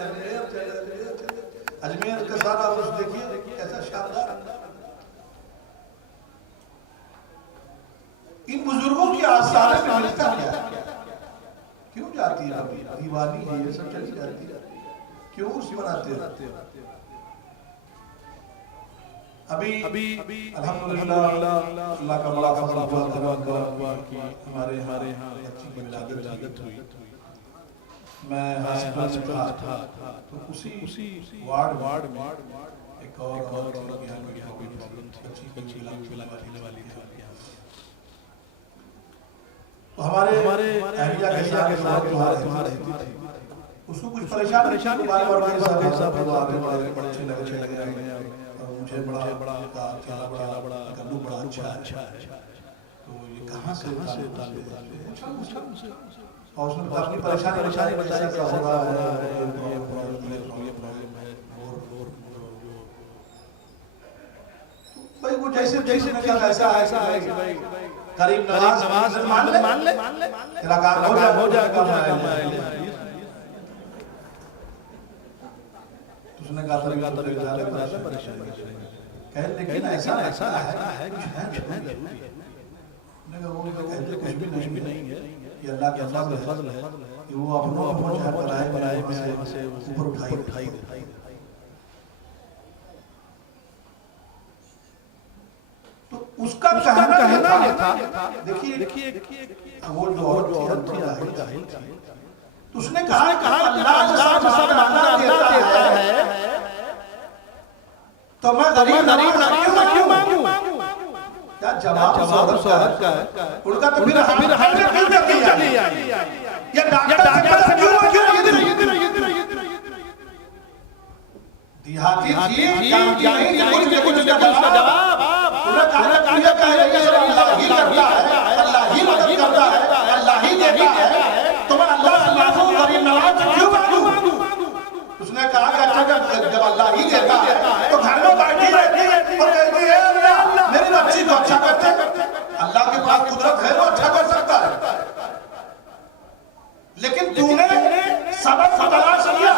अजमेर के साथ आप उस देखिए कैसा शानदार। इन बुजुर्गों की आस्थाने में मिलता क्या? क्यों जाती है अभी दीवानी है, ये सब चली जाती है, क्यों उसी मनाते हो? अभी अल्हम्दुलिल्लाह अल्लाह का बड़ा हुआ कि हमारे यहाँ बच्ची की विलादत हुई। मैं हॉस्पिटल में था तो उसी वार्ड में एक और औरत की प्रॉब्लम थी, बच्ची की वाली थी। तो हमारे अहलिया के साथ वहाँ रहती थी, उसको कुछ परेशान बार-बार बड़े अच्छे लग रहे हैं और मुझे बड़ा गल्लू बड़ा अच्छा है, तो ये कहाँ से ताल्लुक है? और उसने अपनी परेशानी बताई क्या हो रहा है, ये प्रॉब्लम है। और भाई वो जैसे निकल ऐसा है कि भाई करीब नवाज मान ले तेरा काम हो जाएगा। उसने कहा परेशानी कह, लेकिन ऐसा है कुछ भी नहीं है, ये अल्लाह का फजल है कि वो अपनों बनाए में से ऊपर उठाई। तो उसका कहना ये था, देखिए वो जो औरत थी जाहिल थी, तो उसने कहा अल्लाह सब देता है तो मैं गरीब क्यों मांगूं? क्या जवाब उस औरत का है? उनका तो फिर हाथ में क्यों चली आई? ये डॉक्टर से क्यों देहाती थी क्या नहीं कुछ जवाब अल्लाह ही करता है, अल्लाह ही मदद करता है, अल्लाह ही देता है, तो मैं अल्लाह से गरीब नवाज क्यों मांगूं? उसने कहा कि अच्छा जब अल्लाह ही देता है तो घर में बैठी रहती और कहती है अल्लाह मेरी बच्ची को अच्छा करते। अल्लाह के पास कुदरत है, वो अच्छा कर सकता है, लेकिन तूने सबब तलाश किया,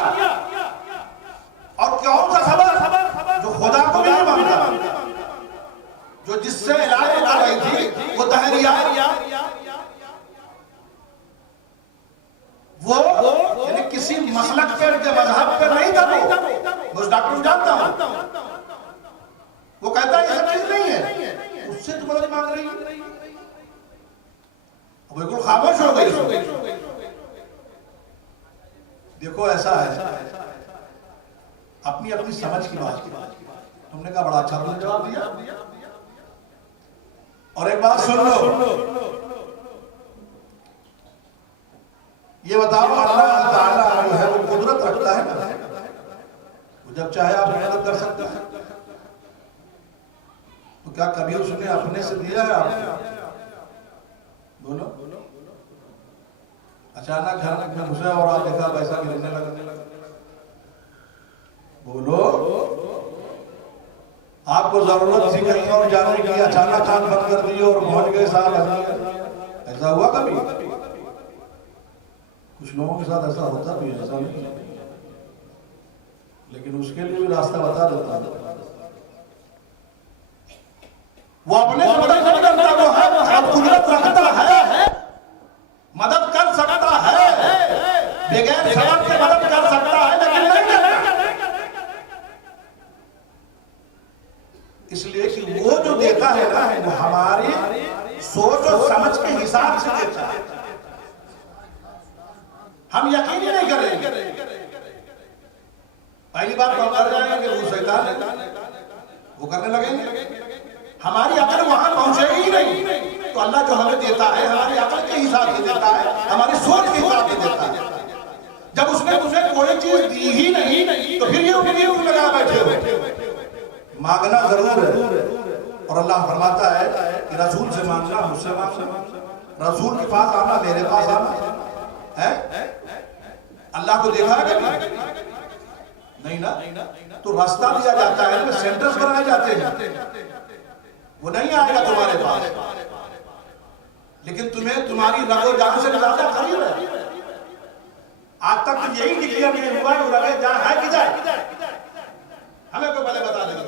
और कौन सा सबब? जो खुदा को भी नहीं मानता, जो जिससे इलाज कर रही थी वो दहरिया, वो यानी किसी मसलक के मजहब पे नहीं था, वो उस डॉक्टर को जानता हूं, वो कहता है ये सब चीज नहीं है, उससे तुम मदद मांग रही है, बिल्कुल खामोश हो गई। देखो ऐसा है, अपनी समझ की बात, तुमने कहा बड़ा अच्छा जवाब दिया। और एक बात सुन लो, ये बताओ अल्लाह ताला जो है वो कुदरत रखता है ना, वो जब चाहे आप मदद कर सकता है, तो क्या कभी उसने अपने से दिया है आपको? बोलो, अचानक घर में घुसे और आप देखा पैसा गिरने लगा, बोलो, आपको जरूरत थी कहीं और जाने की, अचानक कान बंद कर दी और पहुंच गए साहब, ऐसा हुआ कभी? कुछ लोगों के साथ ऐसा होता भी है, ऐसा नहीं, लेकिन उसके लिए भी रास्ता बता देता है। वो अपने मदद कुदरत रखता है, मदद कर सकता है, बगैर सबब के मदद कर सकता है, लेकिन इसलिए कि वो जो देता है ना, वो हमारी सोच और समझ के हिसाब से देता है। हम यकीन ही नहीं करेंगे। पहली बात तो हम कर जाएंगे वो शैतान है, वो करने लगेंगे, हमारी अकल वहां पहुंचेगी ही नहीं। तो अल्लाह जो हमें देता है हमारी अकल के हिसाब से देता है, हमारी सोच के हिसाब से देता है। जब उसने तुझे कोई चीज दी ही नहीं तो फिर ये उम्मीद तुम लगा बैठे हो। मांगना जरूर है, और अल्लाह फरमाता है कि रसूल से मांगना, मुझसे मांगना, रसूल के पास आना, मेरे पास आना है। अल्लाह को देखा है कभी? नहीं ना। तो रास्ता दिया जाता है, सेंटर्स बनाए जाते हैं, वो नहीं आएगा तुम्हारे पास, लेकिन तुम्हें तुम्हारी रगो जान से ज्यादा करीब है। आज तक तो यही डिक्लेयर नहीं हुआ है रगे जहां है कि जाए, हमें कोई पहले बता देगा।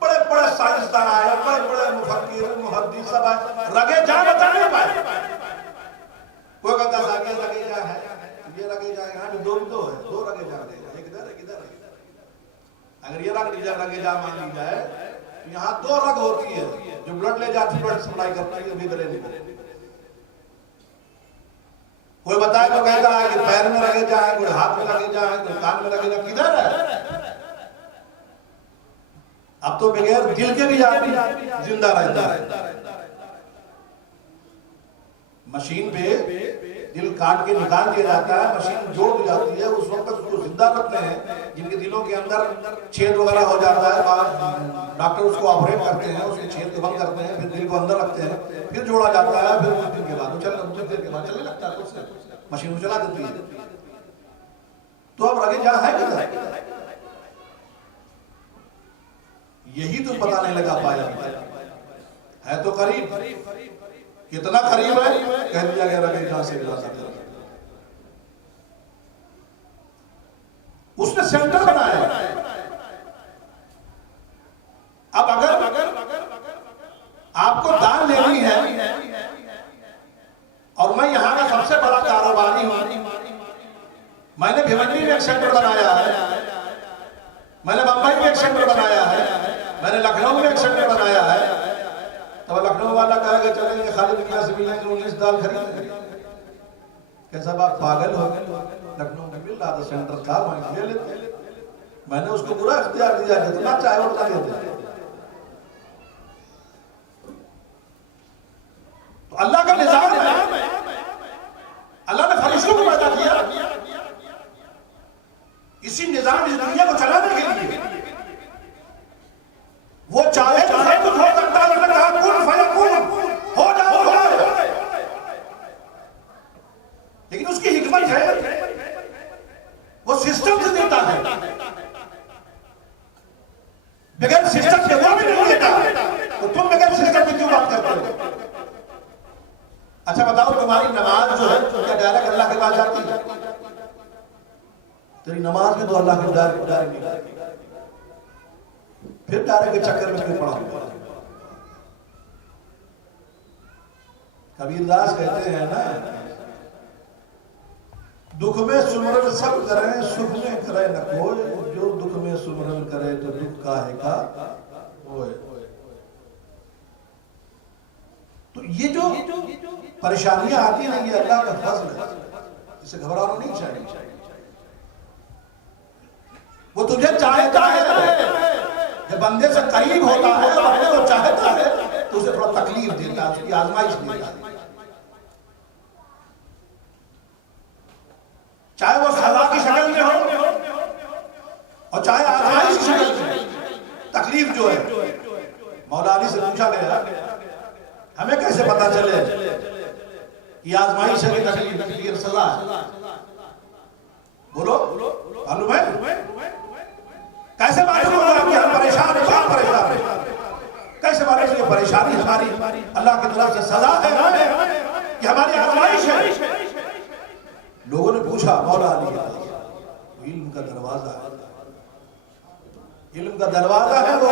बड़े बड़े साइंसदान आए, बड़े बड़े मुफक्किर मुहद्दिस सब आए, रगे जहां बता नहीं पाए। कोई कहता है रगे जहां है, ये रगे जहां, यहाँ भी दो है, दो रगे जहां है, एक इधर एक इधर। अगर ये रगे जहां मान ली जाए, यहाँ दो रग होती है जो ब्लड ले जाती, ब्लड सप्लाई करती है अभी गले में। कोई बताए तो कहता है कि पैर में लगे जाए, कोई हाथ में लगे जाए, कोई कान में लगे जाए, किधर है? अब तो बगैर दिल के भी आदमी जिंदा रहता है। मशीन पे दिल काट के निकाल दिया जाता है, मशीन जोड़ दी जाती है, उस वक्त उसको जिंदा रखते हैं। जिनके दिलों के अंदर छेद वगैरह हो जाता है, डॉक्टर उसको ऑपरेट करते हैं, उसके छेद को बंद करते हैं, फिर दिल को अंदर रखते हैं, फिर जोड़ा जाता है, फिर कुछ दिन के बाद कुछ देर के बाद चलने लगता है, मशीन को चला देती है। तो अब रगे जहां है किधर? यही तो पता नहीं लगा पाया है। तो करीब, कितना करीब है कह दिया गया रगे जहां से मिला सकता। उसने सेंटर बनाया। अब अगर आपको दान लेनी है और मैं यहां का सबसे बड़ा कारोबारी हूं, मैंने भिवंडी में एक सेंटर बनाया है, मैंने मुंबई में एक सेंटर बनाया है, मैंने लखनऊ में एक सेंटर बनाया है, तो लखनऊ वाला कहेगा चलेंगे खाली दुनिया से मिलेंगे 19 दाल खरीदेंगे। कैसा बात, पागल हो गए? लखनऊ में मिल रहा था सेंटर था, वहीं ले लेते। मैंने उसको पूरा इख्तियार दिया, जितना चाहे उतना दे दे। तो अल्लाह का निजाम है, अल्लाह ने फरिश्तों को पैदा किया इसी निजाम इस दुनिया को चलाने के लिए। वो चाहे तो सब कुछ हो सकता है, उसने कहा कुन फयकुन, हो जाओ हो जाए। लेकिन उसकी हिकमत है, वो सिस्टम से देता है, बगैर सिस्टम के वो भी नहीं देता। तो तुम बगैर सिस्टम की क्यों बात करते हो? अच्छा बताओ, तुम्हारी नमाज जो है क्या डायरेक्ट अल्लाह के पास जाती है? तेरी नमाज में तो अल्लाह के डायरेक्ट नहीं जाती, फिर डायरेक्ट के चक्कर में क्यों पड़ा? कबीरदास कहते हैं ना, दुख में सुमरन सब करें, सुख में करे न कोई, जो दुख में सुमरन करे तो दुख काहे का होए। तो ये जो परेशानियां आती हैं, ये अल्लाह का फजल है, इसे घबराना नहीं चाहिए। वो तुझे चाहता है, जब बंदे से करीब होता है, बंदे को चाहता है तो उसे थोड़ा तकलीफ देता है, उसकी आजमाइश देता है। चाहे वो सजा की शक्ल में हो और चाहे आजमाइश की शक्ल में। तकलीफ जो है, मौला अली से पूछा गया, हमें कैसे पता चले कि आजमाइश है कि तकलीफ सजा है? बोलो, मालूम है? कैसे मालूम होगा कि हम परेशान हैं? कौन परेशान है? कैसे मालूम ये परेशानी हमारी अल्लाह की तरफ से सजा है कि हमारी आजमाइश है? लोगों ने पूछा मौला अली, इल्म का दरवाजा है, इल्म का दरवाजा है, वो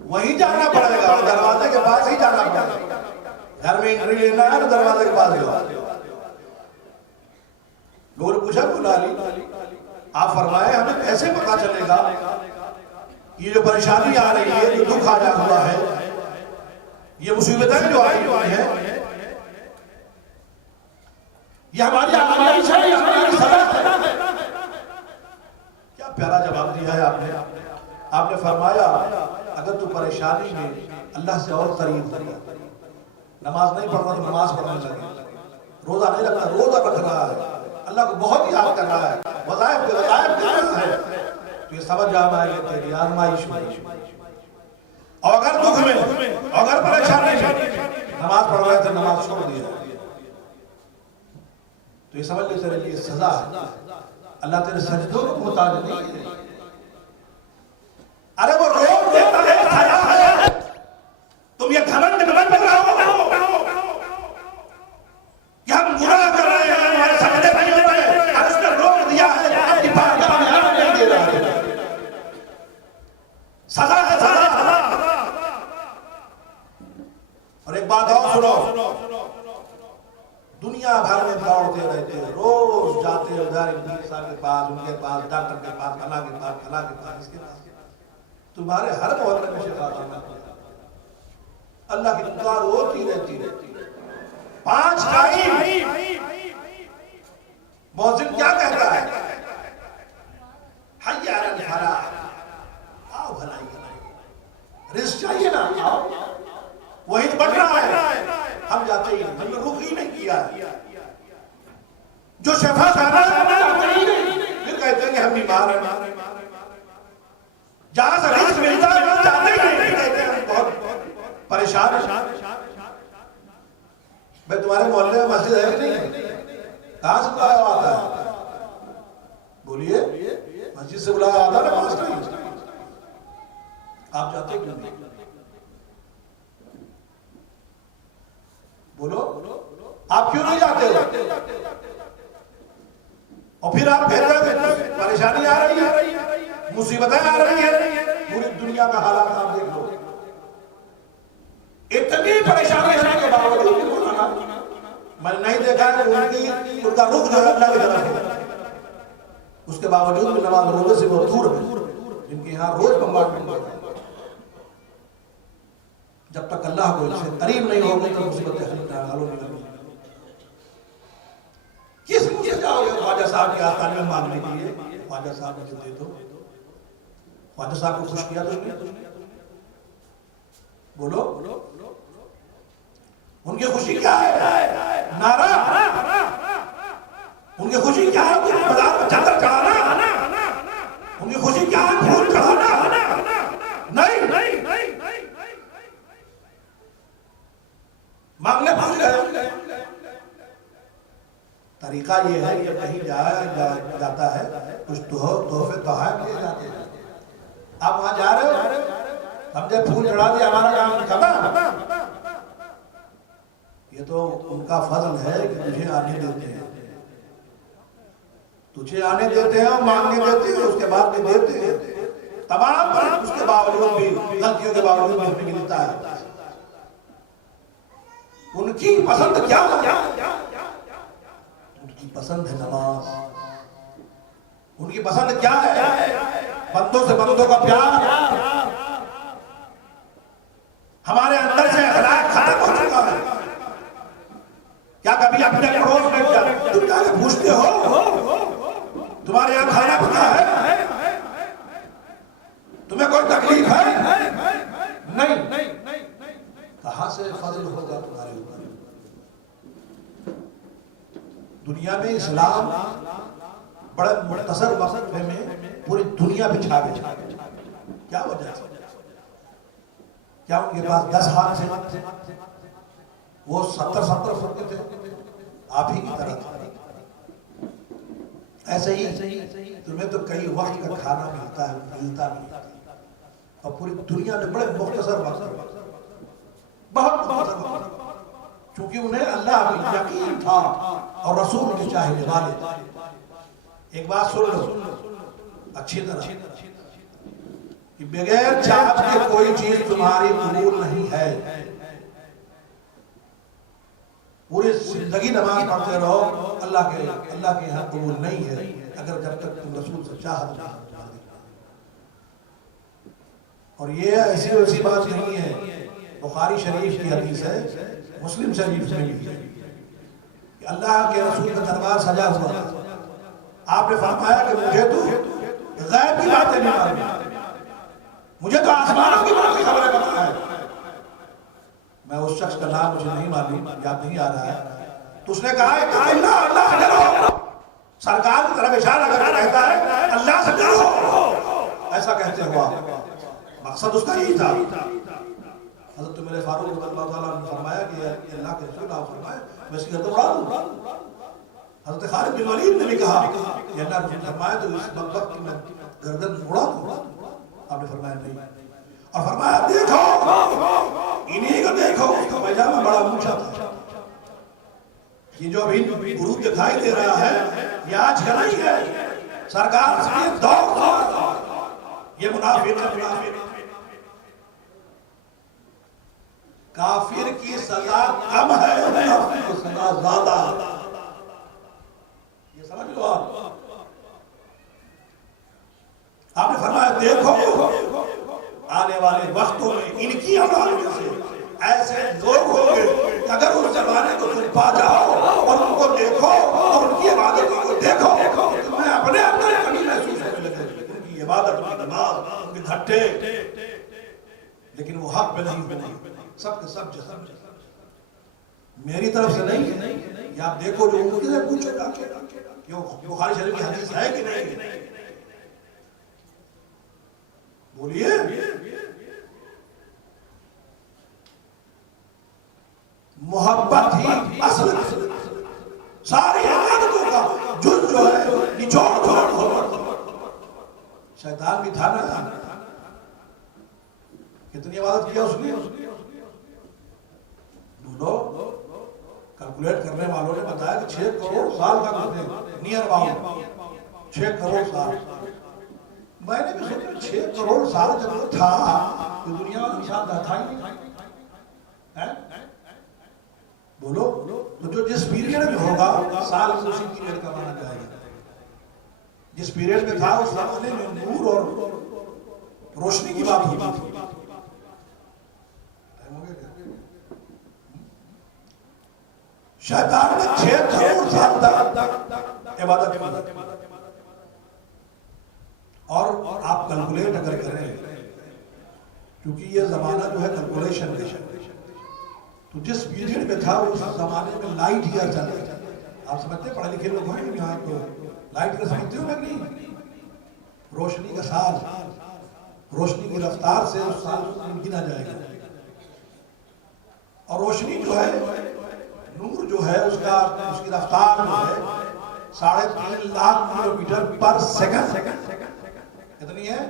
वहीं जाना पड़ेगा, दरवाजे के पास ही जाना पड़ेगा। घर में एंट्री लेना है तो दरवाजे के पास जाओ। लोगों ने पूछा मौला अली, आप फरमाए हमें कैसे पता चलेगा ये जो परेशानी आ रही है, जो दुख आ जा हुआ है, ये मुसीबतें जो आई हुई है, ये हमारी आज़माइश है, ये हमारी सजा है। क्या प्यारा जवाब दिया है आपने। आपने फरमाया अगर तू परेशानी में अल्लाह से और करीब हो, नमाज नहीं पढ़ रहा तो नमाज पढ़ने लगे, रोजा नहीं रखता रोजा रख रहा है, अल्लाह को बहुत याद कर रहा है, वज़ाइफ पे वज़ाइफ कर रहा है, तो ये समझ जाना है कि तेरी आज़माइश में। और अगर दुख में, अगर परेशानी में नमाज पढ़ रहे थे, नमाज छोड़ दिया, तो ये समझ ले तेरे लिए सजा है। अल्लाह तेरे सजदों को मुताबिक नहीं है। अरे वो रोक देता है, सजा है। तुम ये घमंड में मत रहो कि हम बुरा कर रहे हैं, हमारे सजदे नहीं हो रहे हैं, और उसने रोक दिया है, अपनी बारगाह में आने नहीं दे रहा है। सजा है, सजा। और एक बात और सुनो, दुनिया भर में दौड़ते रहते हैं, रोज जाते हैं उधर इंजीनियर साहब के पास, उनके पास, डॉक्टर के पास, फला के पास, फला के पास, इसके पास। तुम्हारे हर मोहल्ले में शिकायत अल्लाह की पुकार होती रहती है। 5 टाइम मौज़िन क्या कहता है? हय्या अलल फलाह, आओ भलाई भलाई, रिज़्क़ चाहिए ना, आओ। वही तो बढ़ रहा है, हम जाते ही नहीं, हमने रुख ही नहीं किया है। जो शफा खाना है फिर कहते हैं कि हम बीमार हैं। जहां से रिज़्क़ मिलता है वहां जाते ही नहीं, कहते हैं हम बहुत परेशान हैं। भाई तुम्हारे मोहल्ले में मस्जिद है कि नहीं? कहां से बुलाया आता है? बोलिए, मस्जिद से बुलाया आता है, नमाज नहीं। आप जाते क्यों नहीं? बोलो, आप क्यों नहीं जाते? और फिर आप कहते हैं परेशानी आ रही है, मुसीबतें आ रही है, पूरी दुनिया का हालात आप देख लो। इतनी परेशानी के बावजूद मैंने नहीं देखा है कि उनका रुख जो है अल्लाह की तरफ है, उसके बावजूद भी नमाज रोजे से बहुत दूर है, जिनके यहाँ रोज बम्बार्डमेंट होता है। जब तक अल्लाह को इससे करीब नहीं होगी तो मुसीबतें हल नहीं होगी। किस मुझे जाओगे ख्वाजा साहब के आस्थान में मांगने के लिए? ख्वाजा साहब मुझे दे दो। ख्वाजा साहब को खुश किया तुमने? बोलो, उनकी खुशी क्या है? नारा। उनकी खुशी क्या है? बाजार में चादर चढ़ाना। उनकी खुशी क्या है? फूल चढ़ाना। नहीं, मांगने पहुंच गए। तरीका ये है कि कहीं जाता है, कुछ तोहफे तोहफे दिए जाते हैं। आप वहां जा रहे हो, हमने फूल चढ़ा दिया, हमारा काम खत्म। ये तो उनका फजल है कि तुझे आने देते हैं, तुझे आने देते हैं, मांगने देते हैं, उसके बाद भी देते हैं तमाम, पर उसके बावजूद भी, गलतियों के बावजूद भी हमें मिलता है। उनकी पसंद क्या है? उनकी पसंद है नमाज। उनकी पसंद क्या है? बंदों से बंदों का प्यार। हमारे अंदर से अखलाक खत्म हो चुका है। क्या कभी अपने पड़ोस में तुम जाके पूछते हो तुम्हारे यहाँ खाना पका है? तुम्हें कोई तकलीफ है? नहीं। कहां से फजल होगा तुम्हारे ऊपर? दुनिया में इस्लाम बड़े मुख्तसर वक्त में पूरी दुनिया पे छा गया। क्या वजह है? क्या उनके पास 10 हाथ थे? वो 70 फुट थे, आप ही की तरह। ऐसे ही तुम्हें तो कई वक्त का खाना मिलता नहीं, और पूरी दुनिया में बड़े मुख्तसर वक्त, बहुत मुख्तसर, क्योंकि उन्हें अल्लाह पे यकीन था और रसूल के चाहने वाले थे। एक बात सुन लो अच्छी तरह कि बगैर चाहत के कोई चीज तुम्हारी कबूल नहीं है। पूरी जिंदगी नमाज पढ़ते रहो, अल्लाह के यहाँ कबूल नहीं है, अगर जब तक तुम रसूल से चाहत नहीं। और ये ऐसी वैसी बात नहीं है, बुखारी शरीफ की हदीस है, मुस्लिम शरीफ में भी है कि अल्लाह के रसूल का दरबार सजा हुआ था। आपने फरमाया कि मुझे तो गैब की बातें नहीं मालूम, मुझे तो आसमानों की बात की खबरें पता है। मैं उस शख्स का नाम मुझे नहीं मालूम, याद नहीं आ रहा है। तो उसने कहा अल्लाह अल्लाह से डरो, सरकार की तरफ इशारा करके कहता है अल्लाह से डरो, ऐसा कहते हुआ मकसद उसका यही था। हज़रत उमर फारूक रज़ियल्लाहु ताला ने फरमाया कि अल्लाह के रसूल आप फरमाए मैं इसकी गर्दन उड़ा दूं। हज़रत खालिद बिन वलीद ने भी कहा कि अल्लाह ने फरमाया तो इस वक्त की मैं गर्दन उड़ा दूं। आपने फरमाया नहीं, और फरमाया देखो इन्हीं को देखो, उसका पैजामा बड़ा ऊंचा था। ये जो अभी ग्रुप दिखाई दे रहा है ये आज का नहीं है, सरकार से ये दौर ये मुनाफिक है। काफिर की सजा कम है, मुनाफिक की सजा ज्यादा। ये समझ लो आप। आपने फरमाया देखो आने वाले वक्तों में इनकी औलाद में से ऐसे लोग होंगे कि अगर उस जमाने को तुम पा जाओ और उनको देखो और उनकी इबादतों को देखो तो मैं अपने अंदर कमी महसूस होने लगेगी। उनकी इबादत, उनकी नमाज, उनके घट्टे, लेकिन वो हक पे नहीं होने, सब के सब जैसा मेरी तरफ से नहीं है। या आप देखो जो उनके लिए पूछेगा क्यों बुखारी शरीफ की हदीस है कि नहीं, बोलिए। मोहब्बत ही असल सारी इबादतों का जुज जो है निचोड़ छोड़। शैतान भी था ना, कितनी इबादत किया उसने, बोलो। कैलकुलेट करने वालों ने बताया कि 6 करोड़ साल का करते नियर अबाउट 6 करोड़ साल। मैंने भी सोचा 6 करोड़ साल जब वो था तो दुनिया में इंसान था ही नहीं है? बोलो। तो जो जिस पीरियड में होगा साल उसी पीरियड का माना जाएगा। जिस पीरियड में था उस जमाने में नूर और रोशनी की बात होती थी। शैतान ने 6 करोड़ साल तक इबादत की। और आप कैलकुलेट अगर करें, क्योंकि ये जमाना जो है कैलकुलेशन का, तो जिस पीरियड में था उस जमाने में लाइट ईयर चल रहा था। आप समझते पढ़े लिखे लोग हैं यहाँ, तो लाइट का समझते हो ना नहीं, रोशनी का साल, रोशनी की रफ्तार से उस साल को गिना जाएगा। और रोशनी जो है, नूर जो है, उसकी रफ्तार जो है 3.5 लाख किलोमीटर पर सेकंड। कितनी है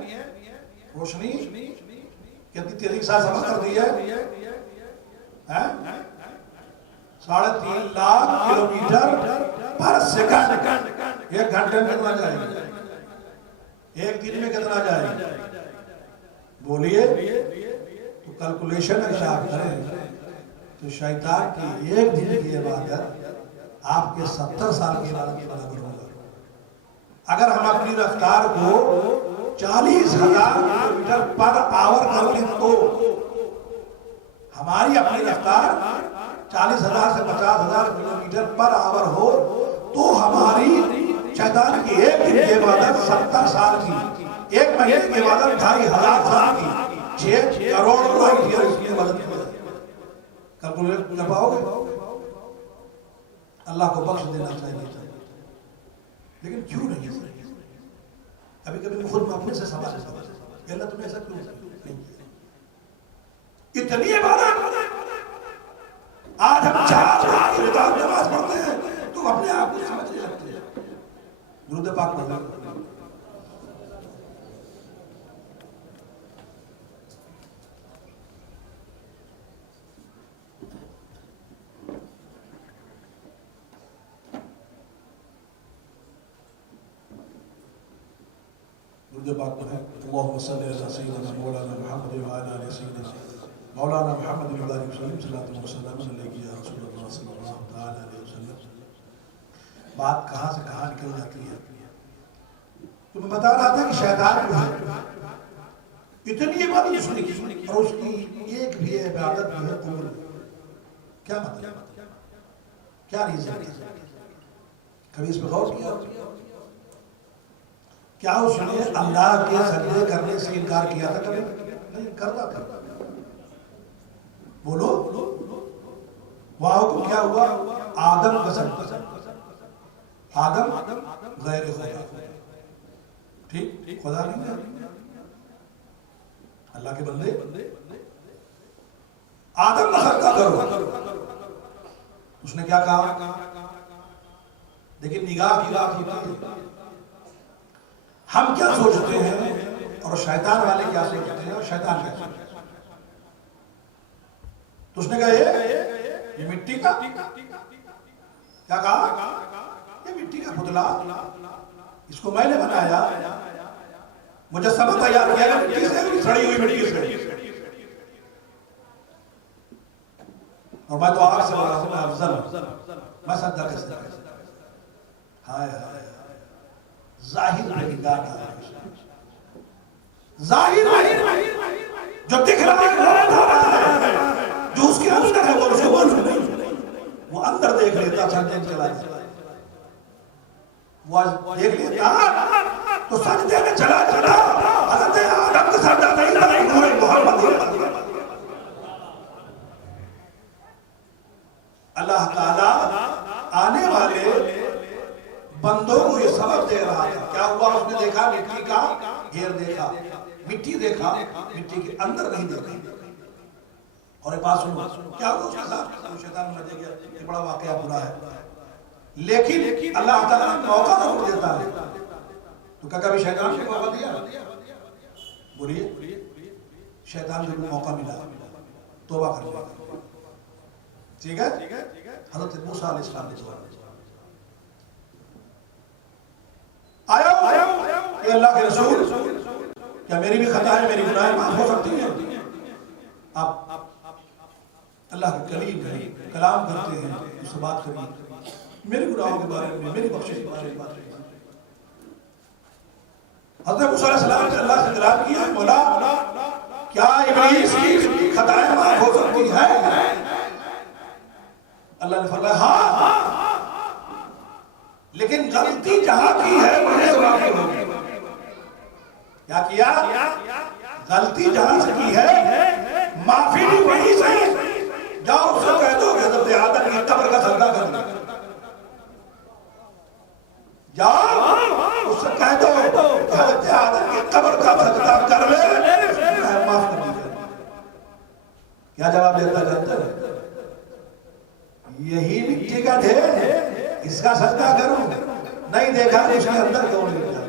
रोशनी? कितनी तेजी के साथ समझ कर दी है? 3.5 लाख किलोमीटर पर सेकंड। 1 घंटे में कितना जाएगा? 1 दिन में कितना जाएगा? बोलिए। तो कैलकुलेशन हिसाब करें तो शैतान की 1 दिन की इबादत आपके 70 साल की इबादत के बराबर होगा। अगर हम अपनी रफ्तार को 40,000 किलोमीटर पर आवर कर लें तो हमारी अपनी रफ्तार 40,000 से 50,000 किलोमीटर पर आवर हो तो हमारी शैतान की 1 दिन की इबादत 70 साल की, 1 महीने की इबादत 2,500 साल की, 6 करोड़ लाइट ईयर की इबादत की। कैलकुलेट कर पाओगे? अल्लाह को बख्श देना चाहिए, लेकिन क्यों नहीं? कभी कभी खुद मैं अपने से सवाल करता, अल्लाह तुमने ऐसा क्यों नहीं किया? इतनी इबादत आज हम 4 नमाज पढ़ते हैं, तुम अपने आप को समझ नहीं लगते। दुरूद पाक पढ़ जो बात है अल्लाहुम्मा सल्ली अला सय्यिदिना मौलाना मुहम्मद व अला आलि सय्यिदिना मौलाना मुहम्मद व बारिक वसल्लम सल्लल्लाहु अलैहि वसल्लम या रसूलुल्लाह सल्लल्लाहु तआला अलैहि वसल्लम। बात कहां से कहां निकल जाती है। तो मैं बता रहा था कि शैतान जो है इतनी इबादत उसने की और उसकी एक भी इबादत जो है कबूल। क्या मतलब? क्या रीजन है? कभी इस पर गौर किया? क्या उसने अल्लाह के सजदे करने से इनकार किया था? कभी नहीं करता था। बोलो, वहां हुक्म क्या हुआ? आदम का सजदा, आदम गैर खुदा, ठीक, खुदा नहीं है, अल्लाह के बंदे, आदम का सजदा करो। उसने क्या कहा? लेकिन निगाह की बात होती है। हम क्या सोचते हैं और शैतान वाले क्या सोचते हैं और शैतान क्या सोचते हैं? तो उसने कहा ये मिट्टी का, क्या कहा? ये मिट्टी का पुतला, इसको मैंने बनाया, मुजस्समा तैयार किया मिट्टी से, सड़ी हुई मिट्टी से, और मैं तो आग से बना हूं, अफजल, मैं सजदा कैसे कर सकता? हाय हाय, जाहिर जाहिर जो दिख रहा है, जो उसके अंदर है वो उसको नहीं, वो अंदर देख लेता, सजदे चला जाता, वो आज देख लेता तो सजदे में चला जाता। हज़रत आदम का सजदा नहीं था, नूरे मोहम्मद। अल्लाह ताला आने वाले बंदों को ये सबक दे रहा था। क्या हुआ? उसने देखा मिट्टी का घेर, देखा मिट्टी, देखा मिट्टी के अंदर नहीं देखा। और एक बात सुनो, क्या हुआ उसके साथ? तो शैतान मर गया, ये बड़ा वाकया बुरा है, लेकिन अल्लाह ताला मौका जरूर देता है। तो क्या कभी शैतान को मौका दिया? बोलिए, शैतान को मौका मिला, तौबा कर लिया, ठीक है? हज़रत मूसा अलैहिस्सलाम ने जवाब आया ये अल्लाह के रसूल, क्या मेरी भी खताएं, मेरी गुनाहें माफ हो सकती हैं? आप अल्लाह के कलीम हैं, कलाम करते हैं, उससे बात करिए, मेरे गुनाहों के बारे में, मेरी बख्शिश के बारे में बात करिए। हज़रत मूसा अलैहिस्सलाम ने अल्लाह से कलाम किया, मौला क्या इब्लीस की खताएं माफ हो सकती है? अल्लाह ने फरमाया हाँ, लेकिन गलती जहां की है मुझे माफी होगी। क्या किया? गलती जहां से की है माफी भी वही सही। जाओ उससे कह दो कि हज़रत आदम की कब्र का सजदा कर ले, जाओ उससे कह दो कि हज़रत आदम की कब्र का सजदा कर ले, माफ कर दीजिए। क्या जवाब देता? जानते हैं, यही मिट्टी का ढेर है, इसका सजदा करूं? नहीं देखा उसके अंदर क्यों नहीं जाता?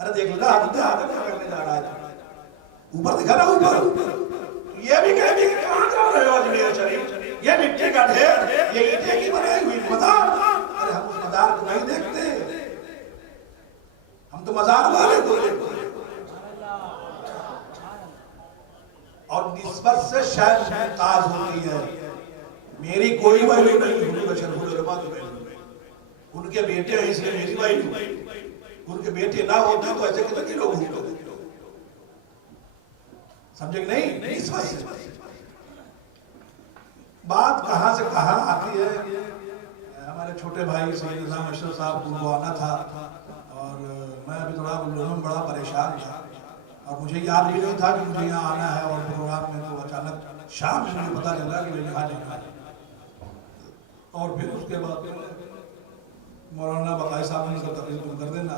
अरे देख लो, आदम क्या करने जा रहा है, ऊपर दिखा ना, ऊपर ये भी कह दी, कहां जा रहे हो अजमेर शरीफ? ये मिट्टी का ढेर, ये ईंटें की बनाई हुई मजार। अरे हम उस मजार को नहीं देखते, हम तो मजार वाले को देखते। और निस्बत से शायद ताज होती है, मेरी कोई वैल्यू नहीं, उनके बेटे हैं इसलिए मेरी वैल्यू, उनके बेटे ना होते तो ऐसे कितने लोग होते, समझे कि नहीं? बात कहां से कहां आती है। हमारे छोटे भाई सैयद निज़ाम अशरफ साहब को आना था, और मैं अभी थोड़ा बड़ा परेशान था, और मुझे याद भी नहीं था कि मुझे यहाँ आना है, और प्रोग्राम में तो अचानक शाम में मुझे पता चला कि मुझे यहाँ जाना है। और फिर उसके बाद मौलाना बकाई साहब ने कहा तुम कर देना,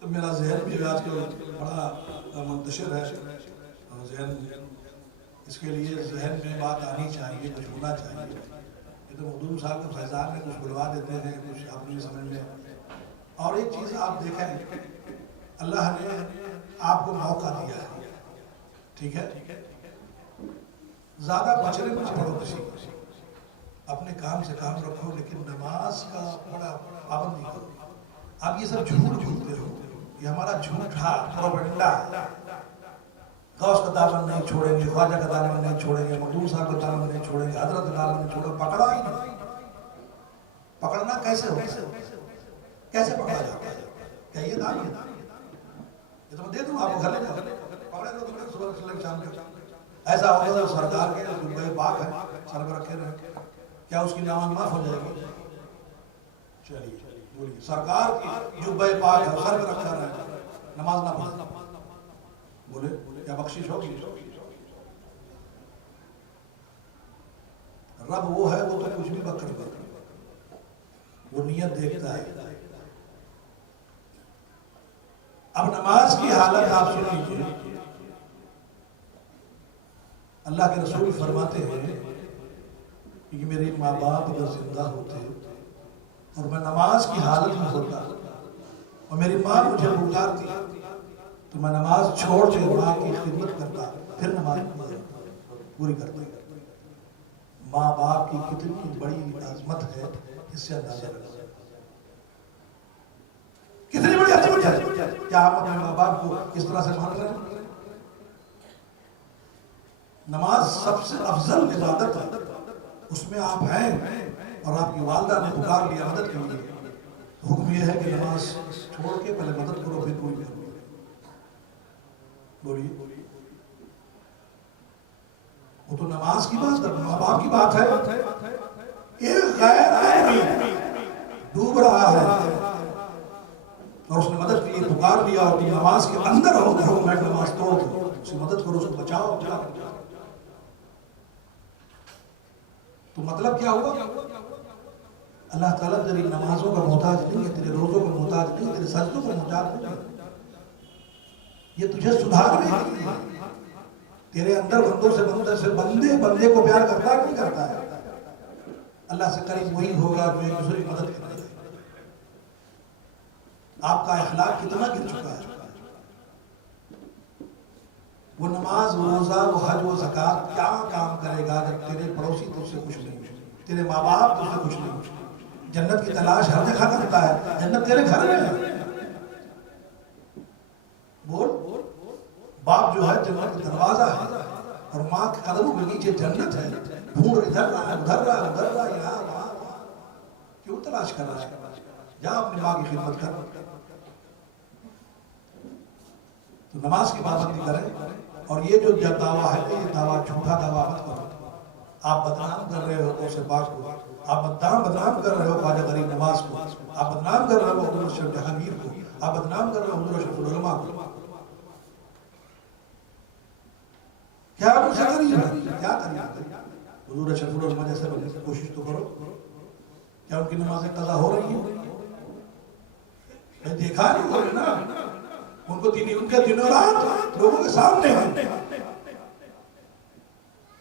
तो मेरा जहन भी आजकल बड़ा मुंतशिर है, और जहन इसके लिए जहन में बात आनी चाहिए, कुछ होना चाहिए। ये तो मखदूम साहब के फैजान में कुछ बुलवा देते हैं, कुछ आप नहीं समझ में। और एक चीज़ आप देखें, अल्लाह ने आपको मौका दिया है, ठीक है? ज़्यादा बचने कुछ पढ़ो, किसी अपने काम से काम रखो, लेकिन नमाज का बड़ा पाबंदी करो। आप ये सब झूठ बोलते हो, ये हमारा झूठा प्रोपेगेंडा है। गौस का दामन नहीं छोड़ेंगे, ख्वाजा का दामन नहीं छोड़ेंगे, मखदूम साहब का दामन नहीं छोड़ेंगे, हजरत का दामन नहीं छोड़ेंगे। पकड़ा ही नहीं, पकड़ना कैसे होता है? कैसे पकड़ा जाता है? क्या ये दामन? ये तो मैं दे दूं आपको, घर ले जाओ, पकड़े दो तुमने सुबह से शाम तक। ऐसा होगा तो सरकार के दुबई पाक है, सर पर रखे रहे, क्या उसकी नमाज माफ हो जाएगी? चलिए बोलिए, सरकार की जुब्बे पाक है, सर पे रखा है, नमाज ना पढ़े, बोले क्या बख्शिश होगी? रब वो है, वो तो कुछ भी बकर देता, वो नियत देखता है। अब नमाज की हालत आप सुन लीजिए। अल्लाह के रसूल फरमाते हैं कि मेरे माँ बाप अगर जिंदा होते और मैं नमाज की हालत में होता और मेरी माँ मुझे पुकारती तो मैं नमाज छोड़ के माँ की खिदमत करता, फिर नमाज पूरी करता। माँ बाप की कितनी बड़ी अजमत है, इससे अंदाजा लगा। कितनी बड़ी अजमत है, क्या आप अपने माँ बाप को इस तरह से मान रहे हैं? नमाज सबसे अफजल इबादत है, उसमें आप हैं और आपकी वालदा ने पुकार लिया मदद के लिए, हुक्म यह है कि नमाज छोड़ के पहले मदद करो, फिर पूरी करो। बोलिए, वो तो नमाज की बात है, माँ बाप की बात है। एक गैर आदमी डूब रहा है और उसने मदद के लिए पुकार लिया और तुम नमाज के अंदर हो, घरों में नमाज तोड़ दो, उसकी मदद करो, उसको बचाओ। तो मतलब क्या हुआ? अल्लाह ताला तेरी नमाजों का मोहताज नहीं है, तेरे रोजों का मोहताज नहीं, तेरे सजदों का मोहताज नहीं। ये तुझे सुधारने के लिए, तेरे अंदर बंदे बंदे को प्यार करता है, नहीं करता है? अल्लाह से करीब वही होगा जो एक दूसरे की मदद करेगा। आपका अखलाक कितना गिर चुका है? वो नमाज, वो रोजा, वो हज, वो ज़कात क्या काम करेगा जब तेरे पड़ोसी तुझसे खुश नहीं, तेरे माँ बाप तुझसे खुश नहीं? जन्नत की तलाश हर जगह करता है, जन्नत तेरे घर में है। बोल, बाप जो है जन्नत का दरवाजा है और माँ के कदमों के नीचे जन्नत है। ढूंढ इधर रहा है, उधर रहा है, उधर रहा है, यहाँ वहाँ, क्यों तलाश कर रहा है? जा अपनी माँ की खिदमत कर। तो नमाज की पाबंदी करें। और ये जो दावा है, ये दावा झूठा दावा मत करो। आप बदनाम कर रहे हो गौसे पाक को, आप बदनाम कर रहे हो ख्वाजा गरीब नवाज को, आप बदनाम कर रहे हो अब्दुल रशीद जहांगीर को, आप बदनाम कर रहे हो अब्दुल रशीद उलमा को। क्या आप उनसे करिए, क्या करिए? हुजूर रशीद उलमा जैसे बनने की कोशिश तो करो। क्या उनकी नमाजें कज़ा हो रही है? मैं देखा नहीं हो रही ना, उनको उनके दिनों रात लोगों के सामने हैं।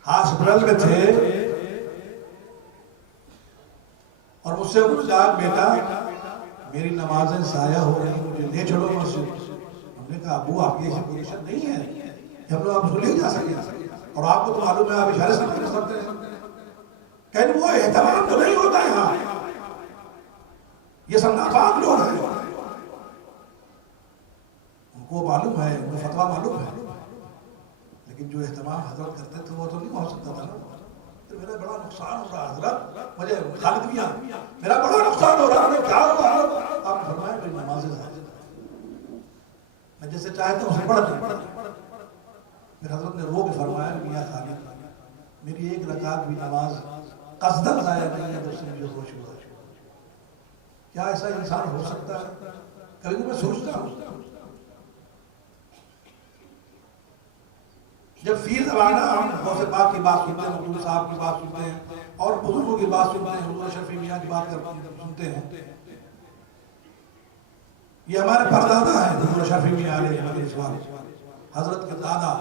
हॉस्पिटल में थे और मुझसे पूछा, बेटा मेरी नमाजें ज़ाया हो रही, मुझे ले चलो मस्जिद। हमने कहा अबू आपकी ऐसी पोजीशन नहीं है कि हम लोग आप उसको ले जा सके, और आपको तो मालूम है आप इशारे से कर सकते हैं। कहीं वो एहतमाम तो नहीं होता है यहाँ, ये सब नापाक लोग हैं, उनको मालूम है, उनको फतवा मालूम है, लेकिन जो एहतमाम हजरत करते थे वो तो नहीं पहुंच सकता था ना। तो मेरा बड़ा नुकसान हो रहा है हजरत, मुझे खालिद मियां मेरा बड़ा नुकसान हो रहा है। क्या हुआ? आप फरमाए मेरी नमाज़ें ज़ाया, मैं जैसे चाहता हूँ उसे पढ़। फिर हजरत ने रो के फरमाया, मियां खालिद मेरी एक रकात भी नमाज कसदन ज़ाया नहीं है जब से मुझे होश हुआ। क्या ऐसा इंसान हो सकता है? कभी मैं सोचता हूँ, जब फील जमाना हम गौसे पाक की बात सुनते हैं, हुजूर साहब की बात सुनते हैं और बुजुर्गों की बात सुनते हैं, हुजूर शफी मियां की बात सुनते हैं, ये हमारे परदादा हैं हुजूर शफी मियां अलैहिस्सलाम, हजरत के दादा।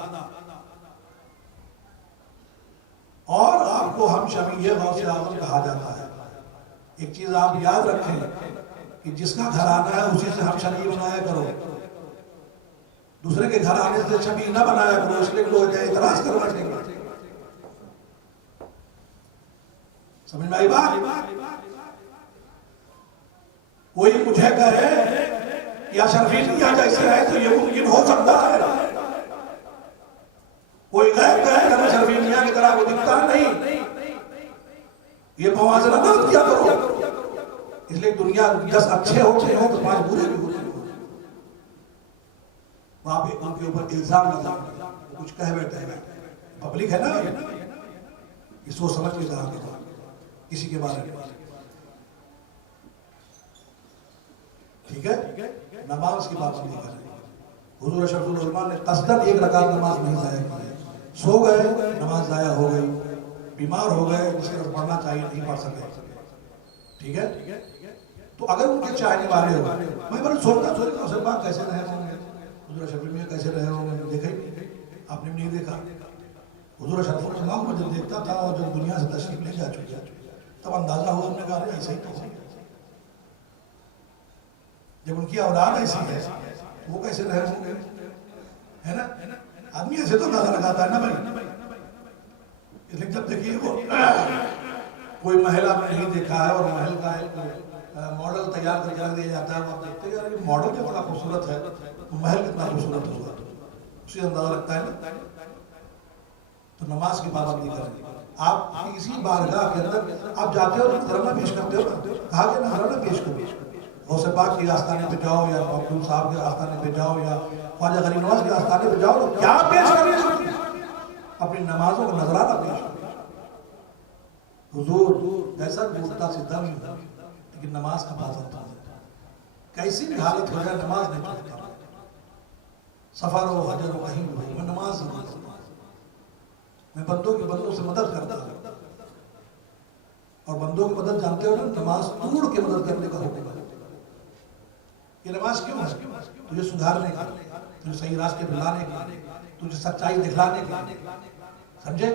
और आपको हम शफी गौसे आज़म कहा जाता है। एक चीज आप याद रखें कि जिसका घर आना है उसी से हम शफी बनाया करो, दूसरे के घर आने से छवि न बनाया करो, इसलिए लोग एतराज करना चाहिए। समझ में आई बात? कोई मुझे कहे कि अशरफी मियां जैसे है तो ये मुमकिन हो सकता है, कोई गैर कहे कि अशरफी मियां की तरह वो दिखता नहीं, ये मुवाज़ना मत किया करो। इसलिए दुनिया 10 अच्छे होते हैं तो 5 बुरे भी होते हैं। आप एक उनके ऊपर इल्जाम लगा कुछ कह बैठे हैं, पब्लिक है ना, ये सोच समझ के कहा। किसी के बारे में, ठीक है? नमाज की पाबंदी करें। हुजूर अशरफुल उलमा ने कसदन एक रकात नमाज नहीं ज़ाया की। सो गए, नमाज ज़ाया हो गई, बीमार हो गए, जिसके तरफ पढ़ना चाहिए नहीं पढ़ सके, ठीक है? तो अगर उनके चाहने वाले हो, मैं बड़ा सोचता मुसलमान कैसे रहे होंगे, हुजूर अशरफुल में कैसे रहे होंगे, देखा ही आपने भी नहीं देखा। हुजूर अशरफुल उलमा को जब देखता था और जब दुनिया से तशरीफ ले जा चुका तब अंदाजा हुआ, हमने कहा ऐसे ही तो है। जब उनकी औलाद ऐसी है वो कैसे रहे होंगे, है ना? आदमी ऐसे तो अंदाजा लगाता है ना भाई। इसलिए जब देखिए वो कोई महिला में नहीं देखा है और महल का एक मॉडल तैयार करके रख दिया जाता है, वो आप देखते हैं यार ये मॉडल कितना खूबसूरत है, तो महल कितना खूबसूरत होगा, उसी अंदाजा लगता है ना। तो नमाज की पाबंदी करें। आप किसी बारगाह के अंदर आप जाते हो तो नजराना पेश करते हो ना, कहा कि नजराना पेश करो, गौसे पाक के आस्थाने पे जाओ या मखदूम साहब के आस्थाने पे जाओ या ख्वाजा गरीब नवाज के आस्थाने पे जाओ, तो क्या पेश करें? अपनी नमाजों का नजराना पेश करें। हुजूर जैसा मुर्दा से दम, लेकिन नमाज का पाबंद था, कैसी भी हालत हो जाए नमाज नहीं छोड़ता। सफर हो, हजर हो, कहीं भी हो, मैं नमाज नहीं छोड़ता। मैं बंदों से मदद करता हूँ, और बंदों की मदद जानते हो ना, नमाज तोड़ के मदद करने का हुक्म है। ये नमाज क्यों है? तुझे सुधारने का, तुझे सही रास्ते पे लाने का, तुझे सच्चाई दिखलाने का, समझे?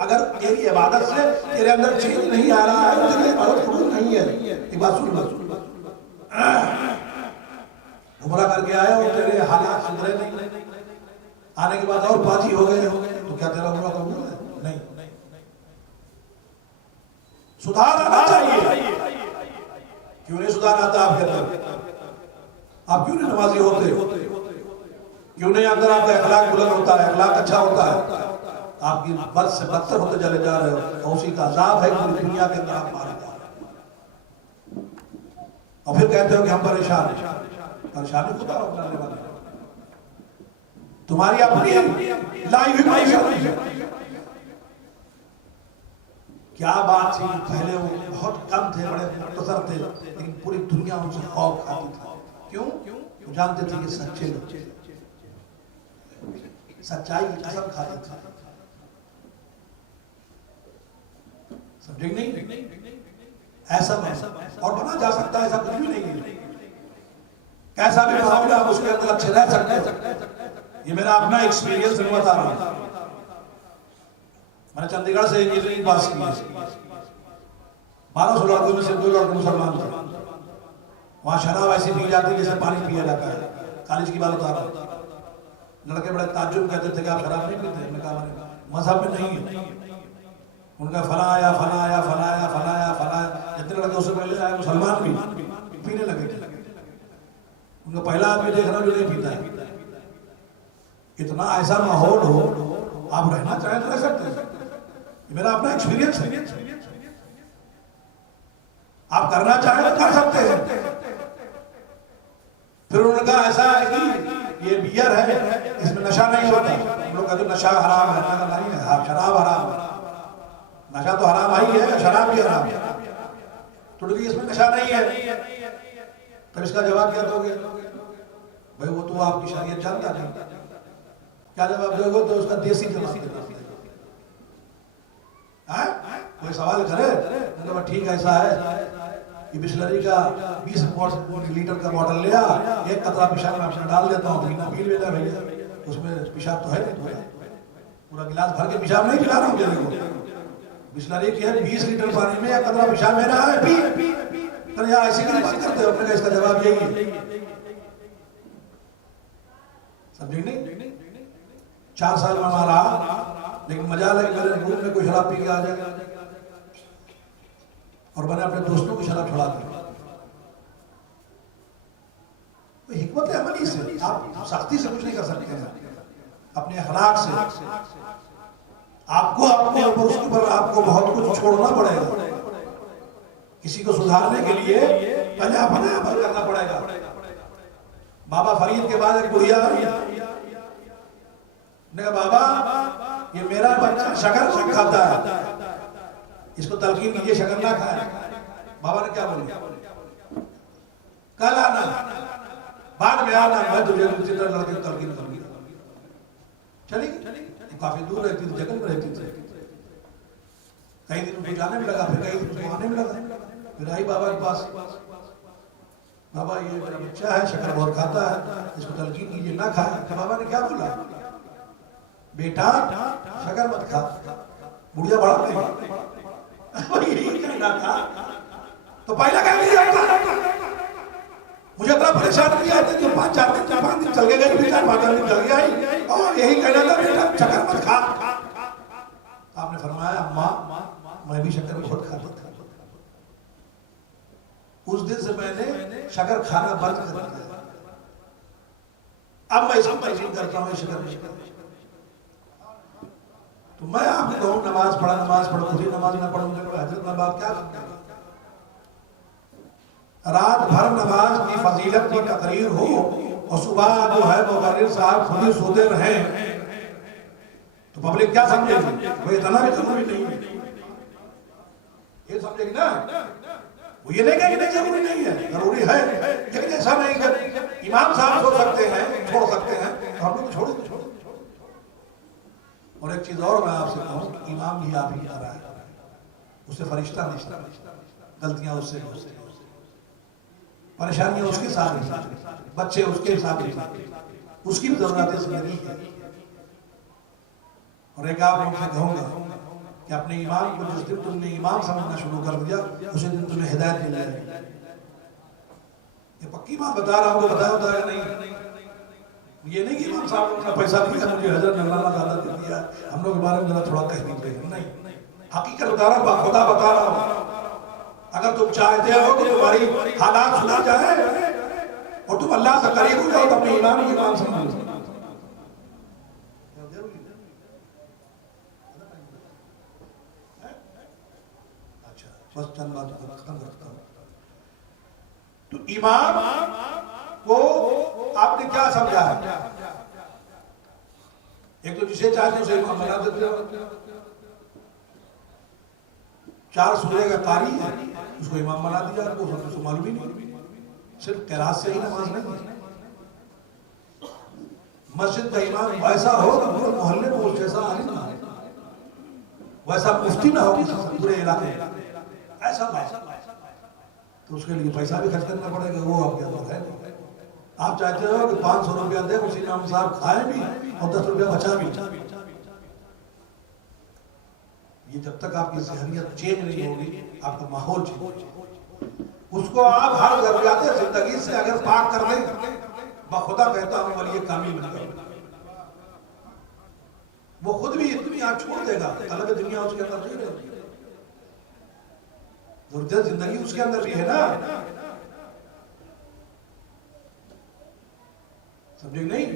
अगर तेरी इबादत से तेरे अंदर चेंज नहीं आ रहा है, तेरी इबादत कबूल नहीं है। एक बात सुन लो, उम्रा करके आए और तेरे हालात सुधरे नहीं, आने के बाद और बाजी हो गए, तो क्या तेरा उम्रा कबूल है? नहीं। सुधार आना चाहिए। क्यों नहीं सुधार आता आपके अंदर? आप क्यों नहीं नमाजी होते? क्यों नहीं अंदर आपका अखलाक बुलंद होता है, अखलाक अच्छा होता है? आपकी बद से बदतर होते चले जा रहे हो, और उसी का अजाब है पूरी दुनिया के अंदर आप मारे जा रहे हो। और फिर कहते हो कि हम परेशानी खुदा अपनाने वाले, तुम्हारी अपनी लाइफ है। क्या बात थी, पहले वो बहुत कम थे, बड़े मुख्तसर थे, लेकिन पूरी दुनिया उनसे खौफ खाती थी। क्यों? वो जानते थे कि सच्चे लोग, सच्चाई की कसम खाते थे। समझे नहीं? ऐसा और बना जा सकता है, ऐसा कुछ भी नहीं है। कैसा भी मामला आप उसके अंदर अच्छे रह सकते हैं। ये मेरा अपना एक्सपीरियंस नहीं बता रहा हूं। मैंने चंडीगढ़ से इंजीनियरिंग पास की है। 1200 लड़कों में से 2 लड़के मुसलमान थे। वहां शराब ऐसी पी जाती जैसे पानी पिया जाता है। कॉलेज की बात बता रहा हूं। लड़के बड़े ताज्जुब कहते थे कि आप शराब नहीं पीते? मैंने कहा हमारे मजहब में नहीं है। उनका फलाया फलाया फलाया फलाया फलाया, जितने लड़के उससे पहले आए मुसलमान भी पीने लगे थे। उनका पहला आदमी देख रहा जो नहीं पीता है। इतना ऐसा माहौल हो, आप रहना चाहें तो रह सकते हैं। ये मेरा अपना एक्सपीरियंस है। आप करना चाहें तो कर सकते हैं। फिर उन्होंने कहा ऐसा है कि ये बियर है, इसमें नशा नहीं होता। हम लोग कहते नशा हराम है, नहीं है, आप शराब हराम है। नशा तो हराम ही है, शराब भी हराम है, तो इसमें नशा नहीं है। तब इसका जवाब क्या दोगे? भाई वो तो आपकी शरीयत जानता नहीं। क्या जवाब दोगे? तो उसका देसी जवाब देना। कोई सवाल करे तो ठीक है, ऐसा है कि बिस्लरी का 20 लीटर का बॉटल लिया, एक कतरा पेशाब में अपना डाल देता हूँ, बिना पी लेता भैया, उसमें पेशाब तो है नहीं, पूरा गिलास भर के पेशाब नहीं पिला रहा हूँ तेरे को। बिस्लरी की है 20 लीटर पानी में एक कतरा पेशाब मेरा है, पी। तो यार ऐसी बात करते हो? अपने इसका जवाब यही है। समझे नहीं? 4 साल में हमारा, लेकिन मजा लगे मेरे रूम में कोई शराब पी के आ जाएगा, और मैंने अपने दोस्तों को शराब छुड़ा दी। तो हिकमत अमली से आप सख्ती से कुछ नहीं कर सकते हैं। अपने अखलाक से आपको अपने ऊपर, उसके ऊपर आपको बहुत कुछ छोड़ना पड़ेगा। किसी को सुधारने के लिए पहले अपने अमल करना पड़ेगा। बाबा फरीद के बाद एक बुढ़िया ने कहा बाबा ये मेरा बच्चा शक्कर खाता है, इसको तलकीन कीजिए शक्कर ना खाए। बाबा ने क्या बोला, कल आना, बाद में आना, मैं तुझे लड़के को तलकीन करूंगी। चली तो काफी दूर रहती थी, जगल में रहती थी। कई दिन उनको जाने में लगा, फिर कई दिन उनको आने में लगा। फिर आई बाबा के पास, बाबा ये मेरा बच्चा है, शक्कर बहुत खाता है, इसको तलकीन कीजिए ना खाए। बाबा ने क्या बोला, बेटा शक्कर मत खा, बुढ़िया बढ़ा नहीं। यही कहना था तो पहले कह लिया मुझे इतना परेशान किया था कि 5 दिन चल गए, 4-5 दिन चल गया और यही कहना था बेटा शक्कर मत खा। आपने फरमाया अम्मा मैं भी शक्कर बहुत खाता था, उस दिन से मैंने शक्कर खाना बंद कर दिया। अब मैं इसको तस्लीम करता हूँ शक्कर नहीं। तो मैं आपको कहूँ नमाज पढ़ो, मुझे नमाज ना पढ़ो, मुझे हजरत ना बात क्या समझेगा। रात भर नमाज की फजीलत की तकरीर हो और सुबह जो है मुबर्रिर साहब खुद ही सोते रहे तो पब्लिक क्या समझेगी, वो इतना भी जरूरी नहीं है, ये समझेगी ना। वो ये नहीं कहेगी नहीं जरूरी नहीं है, जरूरी है, लेकिन ऐसा नहीं कि इमाम साहब सो सकते हैं, छोड़ सकते हैं, तो हम लोग छोड़। और एक चीज और मैं आपसे कहूँ, इमाम भी आप ही कर रहा है, उससे फरिश्ता नहीं, गलतियां उससे, परेशानियां उसके साथ, बच्चे उसके साथ, उसकी भी जरूरत जिंदगी है। और एक आप लोग से कहूंगा कि अपने इमाम को जिस दिन तुमने इमाम समझना शुरू कर दिया उसी दिन तुम्हें हिदायत मिल जाएगी। ये पक्की बात बता रहा हूँ, बताया होता है नहीं, ये नहीं कि इमाम साहब ने पैसा दिया मुझे हजरत नजराना ज्यादा दे दिया, हम लोग के बारे में जरा थोड़ा कह दीजिए, नहीं, हकीकत बता रहा हूँ, खुदा बता रहा हूँ। अगर तुम चाहते हो कि तुम्हारी हालात सुधर जाए और तुम अल्लाह से करीब हो जाओ तो अपने ईमान की बात समझो। अच्छा बस चंद बात खत्म करता हूँ। तो ईमान को आपने क्या समझा है, एक तो जिसे चाहते उसे इमाम बना देते हो, 4 सूरह का कारी है उसको इमाम बना दिया, आपको उसको मालूम ही नहीं, सिर्फ किरात से ही नमाज नहीं है। मस्जिद का इमाम वैसा हो पूरे मोहल्ले में उस जैसा आलिम ना हो, वैसा मुफ्ती ना हो पूरे इलाके में, ऐसा तो उसके लिए पैसा भी खर्च करना पड़ेगा, वो आपके अंदर है। आप चाहते हो कि 500 रुपया दे उसी इमाम साहब खाए भी और 10 रुपया बचा भी, ये जब तक आपकी ज़हनियत चेंज नहीं होगी, आपका माहौल चेंज, उसको आप हर जरूरियात जिंदगी से अगर पाक कर दें, बखुदा कहता हूं वली कामिल बन गया, वो खुद भी दुनिया छोड़ देगा, तलब दुनिया उसके अंदर नहीं रहेगी, जरूरत जिंदगी उसके अंदर भी है ना, समझे नहीं?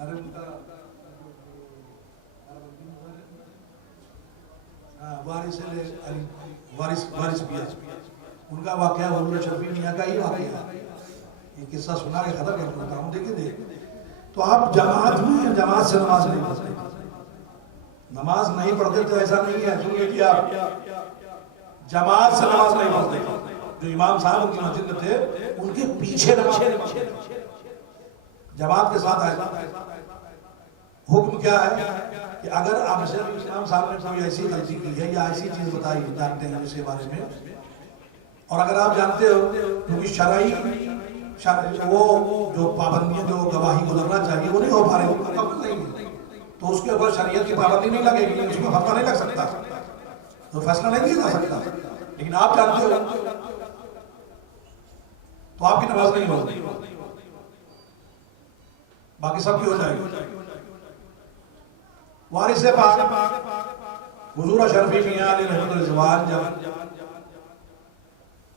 अरे उनका वारिस पिया उनका वाकया हुजूर शफी मियां का ही वाकया, ये किस्सा सुना के खत्म करता हूँ। देखिए तो आप जमात में जमात से नमाज नहीं पढ़ते, नमाज नहीं पढ़ते तो ऐसा नहीं है, सुन लीजिए आप, जमात से नमाज नहीं पढ़ते, जो इमाम साहब उनकी मस्जिद में थे उनके पीछे नमाज, जमात के साथ आए। हुक्म क्या है कि अगर आप इमाम साहब ने कोई ऐसी गलती की है या ऐसी चीज बताई जानते हैं उसके बारे में, और अगर आप जानते हो क्योंकि शरई वो जो पाबंदियां जो गवाही गुजरना चाहिए वो नहीं हो पा रही, नहीं है, तो उसके ऊपर शरीयत की पाबंदी नहीं लगेगी, उसमें फतवा नहीं लग सकता, तो फैसला नहीं दिया जा सकता। लेकिन आप जानते हो तो आपकी नमाज नहीं होगी, बाकी सबकी हो जाएगी। वारिस पाक हुजूर शरफी मियां रहमतुल्लाह रिजवान जब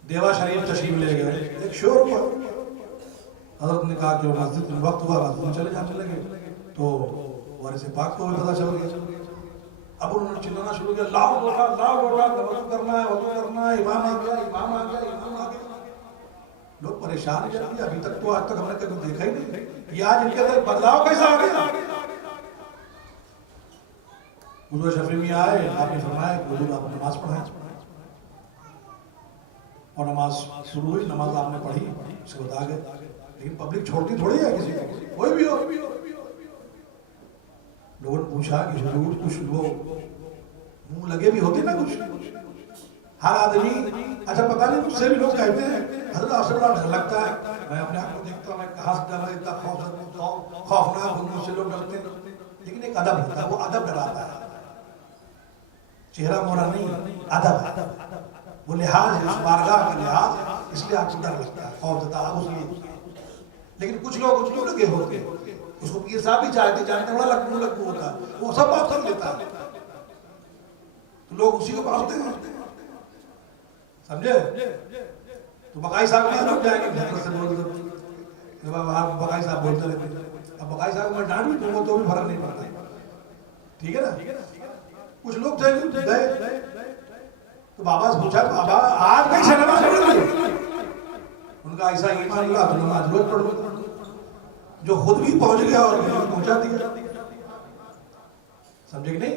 देवा शरीफ तशरीफ ले गए, एक शोर हुआ, हजरत ने कहा कि मस्जिद में वक्त हुआ, मस्जिद में चले जाने लगे, तो वारिस पाक को भी पता चल गया। अब उन्होंने चिल्लाना शुरू किया, लाओ लोटा वजू करना है, वजू करना है, इमाम आ गया, इमाम आ गया, इमाम आ गया। लोग परेशान हो जाते हैं, अभी तक तो आज तक हमने कभी देखा ही नहीं, ये आज इनके अंदर बदलाव कैसा आ गया। हुजूर शफी में आए, आपने फरमाया कि हुजूर आप नमाज पढ़ाएं, और नमाज शुरू हुई, नमाज आपने पढ़ी, उसके बाद आ गए। लेकिन पब्लिक छोड़ती थोड़ी है किसी को, कोई भी हो। लोगों ने पूछा कि हुजूर कुछ लोग मुंह लगे भी होते ना कुछ, हर आदमी, अच्छा पता नहीं मुझसे भी लोग कहते हैं हजरत आपसे बड़ा डर लगता है। मैं अपने आप को देखता हूँ, मैं कहाँ से डर, इतना खौफनाक हूँ, मुझसे लोग डरते हैं। लेकिन एक अदब होता है, वो अदब डराता है, चेहरा मोहरा नहीं, अदब, वो लिहाज है, उस बारगाह का लिहाज, इसलिए आपको डर लगता है, खौफ देता है उसलिए। लेकिन कुछ लोग उसको लगे होते हैं, उसको पीर साहब भी चाहते, जानते बड़ा लग्गू होता है, वो सब बात कर लेता है, तो लोग उसी को पालते हैं, समझे। तो बकाई साहब नहीं रुक जाएंगे से बोल दो, बकाई साहब बोलते रहते। अब बकाई साहब मैं डांट भी दूंगा तो भी फर्क नहीं पड़ता, ठीक है ना। कुछ लोग थे गए तो बाबा से पूछा, बाबा आज कैसे नमाज पढ़ ली? उनका ऐसा ईमान हुआ तो नमाज रोज पढ़ लो, जो खुद भी पहुंच गया और पहुंचा दिया, समझे कि नहीं।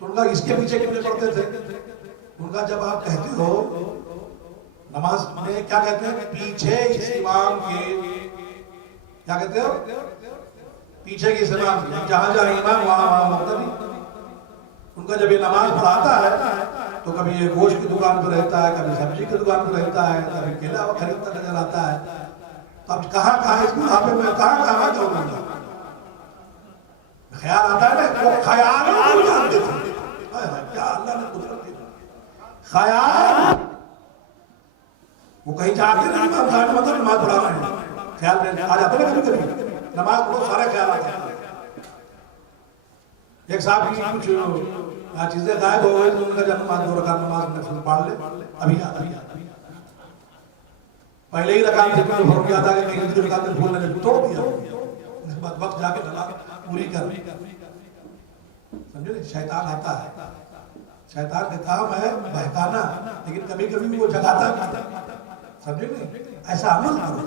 तो उनका इसके पीछे क्यों पढ़ते थे? उनका जब आप कहते हो नमाज में क्या कहते हैं, पीछे इस इमाम के, क्या कहते हो, पीछे के इमाम, जहां जहां इमाम वहां वहां मुक्तदी। उनका जब ये नमाज पढ़ाता है तो कभी ये गोश्त की दुकान पर रहता है, कभी सब्जी की दुकान पर रहता है, कभी केला खरीदता नजर आता है। तो अब कहाँ कहाँ इस बुढ़ापे में कहाँ कहाँ जाऊंगा, ख्याल आता है ना, वो ख्याल जानते थे, क्या अल्लाह ने कुदरत दी, ख्याल वो कहीं जाते नहीं, मतलब नमाज पढ़ा रहे हैं, ख्याल में आ जाते ना कभी कभी, नमाज पढ़ो सारे ख्याल आते हैं। एक साहब की कुछ चीजें गायब हो गई तो उनका जब नमाज 2 रकात नमाज नफिल पढ़ ले, अभी पहले ही रकात से तो भर गया था कि कहीं दूसरी रकात में भूल लगे, तोड़ दिया, उसके बाद वक्त जाके नमाज पूरी कर, समझे। शैतान आता है, शैतान का काम है बहकाना, लेकिन कभी कभी वो जगाता है, समझे नहीं। ऐसा अमल करो,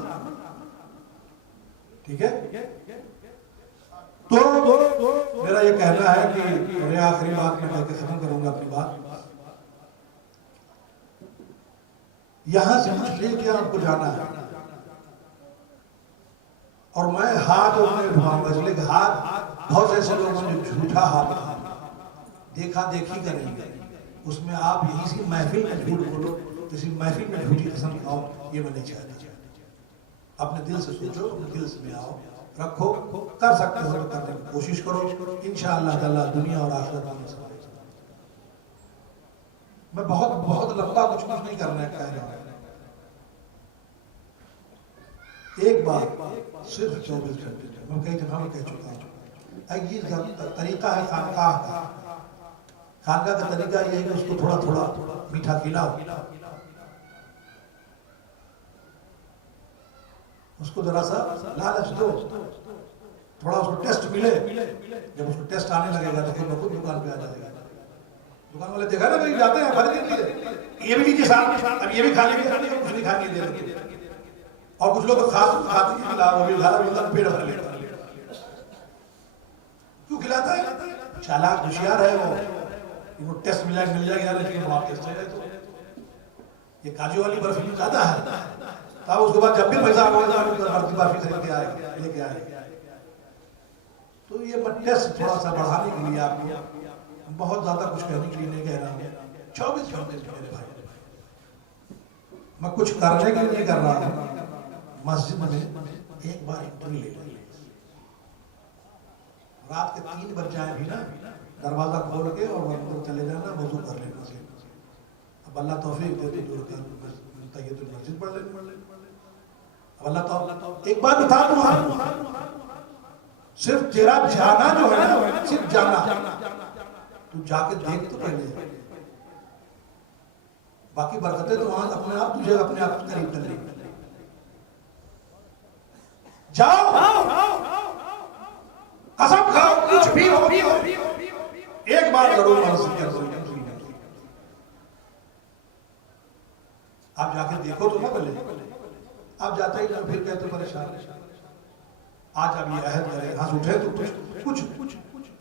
ठीक है। तो मेरा ये कहना है कि मेरे आखिरी बात में कहकर खत्म करूंगा अपनी बात। यहां से कुछ लेके आपको जाना है, और मैं हाथ अपने उठाऊंगा, इसलिए हाथ बहुत से ऐसे लोगों ने झूठा हाथ देखा देखी करेंगे, उसमें आप यहीं से महफिल में झूठ बोलो, किसी महफिल में झूठी कसम खाओ, ये मैं नहीं चाहता। अपने दिल से सोचो, अपने दिल से आओ, रखो, कर सकते हो तो करने की कोशिश करो, इंशाअल्लाह ताला दुनिया और आखिरत में सब। मैं बहुत लंबा कुछ नहीं करना है, कह रहा हूं एक बात, सिर्फ 24 घंटे, मैं कई जगह में कह चुका हूं। ये तरीका है खानकाह का, खानकाह का तरीका ये है कि उसको थोड़ा थोड़ा मीठा खिलाओ, उसको जरा सा लालच दो, थोड़ा उसको टेस्ट मिले। जब उसको टेस्ट आने लगेगा तो खुद खुद दुकान पे आ जाएगा। दुकान वाले देखा ना, भाई जाते हैं खरीदने के लिए, ये भी लीजिए साहब, अब ये भी खा लेंगे, कुछ नहीं खाने दे रहे। और कुछ लोग तो खाते ही खिला, वो भी खा रहा, पेड़ भर लेता। क्यों खिलाता है? चालाक होशियार है वो, इनको टेस्ट मिल जाएगा, लेकिन आप टेस्ट है तो ये काजू वाली बर्फी ज्यादा है, तब उसके बाद जब भी पैसा बर्फी खरीद के आएगा, लेके आएगा। तो ये टेस्ट थोड़ा सा बढ़ाने के लिए, आपको बहुत ज्यादा कुछ कहने के लिए नहीं कह रहा हूँ। 24 घंटे मेरे भाई, मैं कुछ करने के लिए नहीं कर रहा हूँ। मस्जिद में एक बार इंटरव्यू ले लीजिए, रात के 3 बज जाए भी ना, दरवाजा खोल के और अंदर चले जाना, वजू कर लेना से। अब अल्लाह तौफीक दे तो मस्जिद पढ़ ले। अब अल्लाह तो एक बात बता दूं, सिर्फ तेरा जाना जो है ना, सिर्फ जाना, तू जाके देख तो पहले, बाकी बरकतें तो वहां अपने आप तुझे अपने आप करीब कर लेंगे। जाओ, कसम खाओ, कुछ भी हो, एक बार जरूर आप जाके देखो तो ना पहले। आप जाते ही फिर कहते परेशान। आज आप ये अहद करें, हंस उठे तो कुछ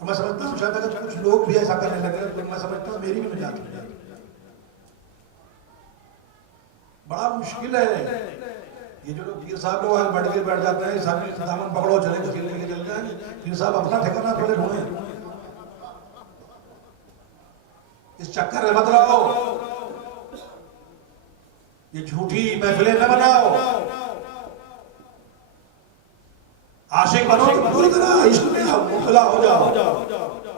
और मैं समझता हूँ शायद अगर कुछ लोग भी ऐसा करने लगे तो मैं समझता हूँ मेरी भी निजात हो जाएगी। बड़ा मुश्किल है ये जो लोग पीर साहब लोग आगे बढ़ के बैठ जाते हैं, सामने दामन पकड़ो चले खेल लेके चल जाएंगे। पीर साहब अपना ठिकाना थोड़े ढूंढे, इस चक्कर में मत रहो, ये झूठी महफिलें न बनाओ। आशिक बनो तो पूरी तरह इश्क में मुब्तला हो जाओ,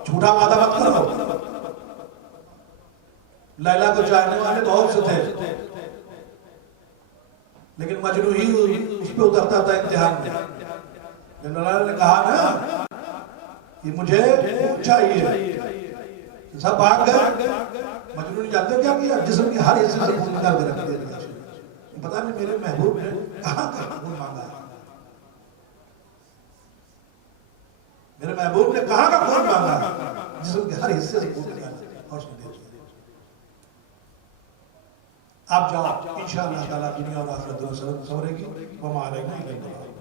झूठा वादा मत करो। लैला को चाहने वाले बहुत से थे, लेकिन मजनू ही उस पे उतरता था इम्तिहान में। जब लैला ने कहा ना कि मुझे चाहिए, सब भाग गए। मजनू ने जानते क्या किया, जिस्म की हर हिस्से से खून निकाल के रख दिया। पता नहीं मेरे महबूब ने कहां कहां खून मांगा है, मेरे महबूब ने कहां का खून मांगा है, जिस्म के हर हिस्से से खून निकाल और सुन दिया। आप जाओ, इंशाअल्लाह ताला दुनिया और आखिरत दोनों सवरेगी। वमा अलैना इल्ला अल बलाग।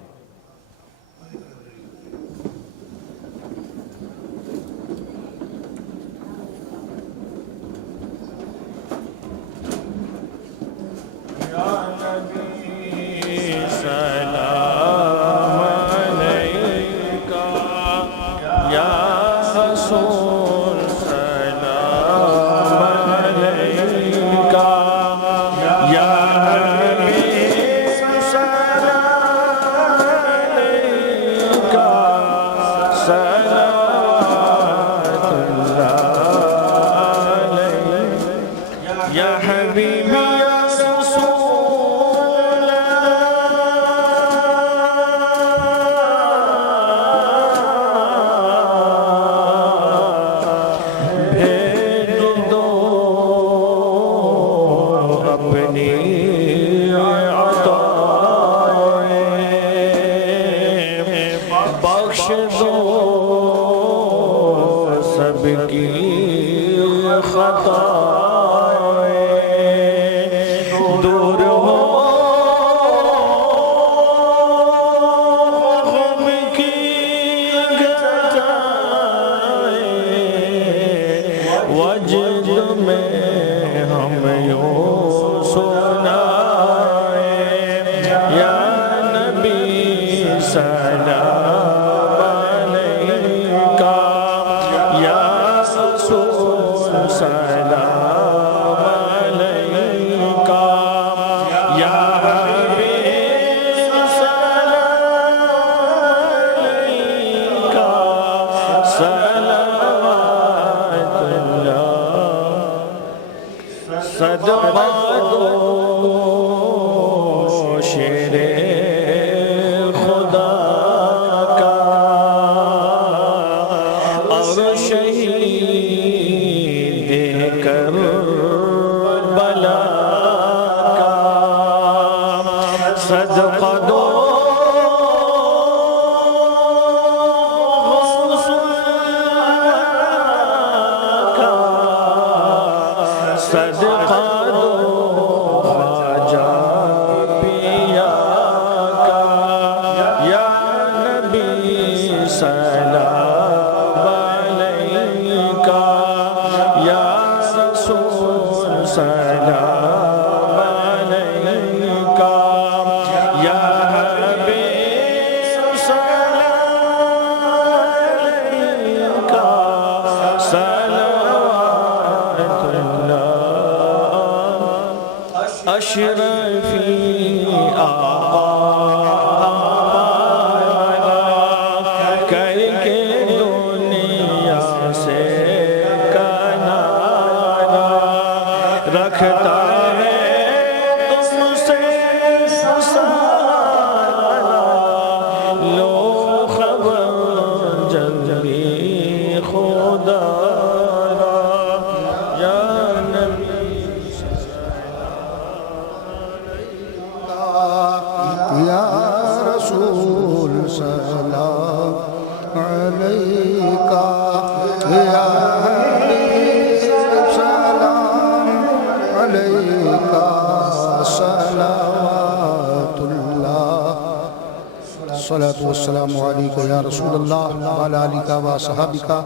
सलातु वस्सलामु अलैका या रसूल अल्लाह व अला आलिका व सहाबिका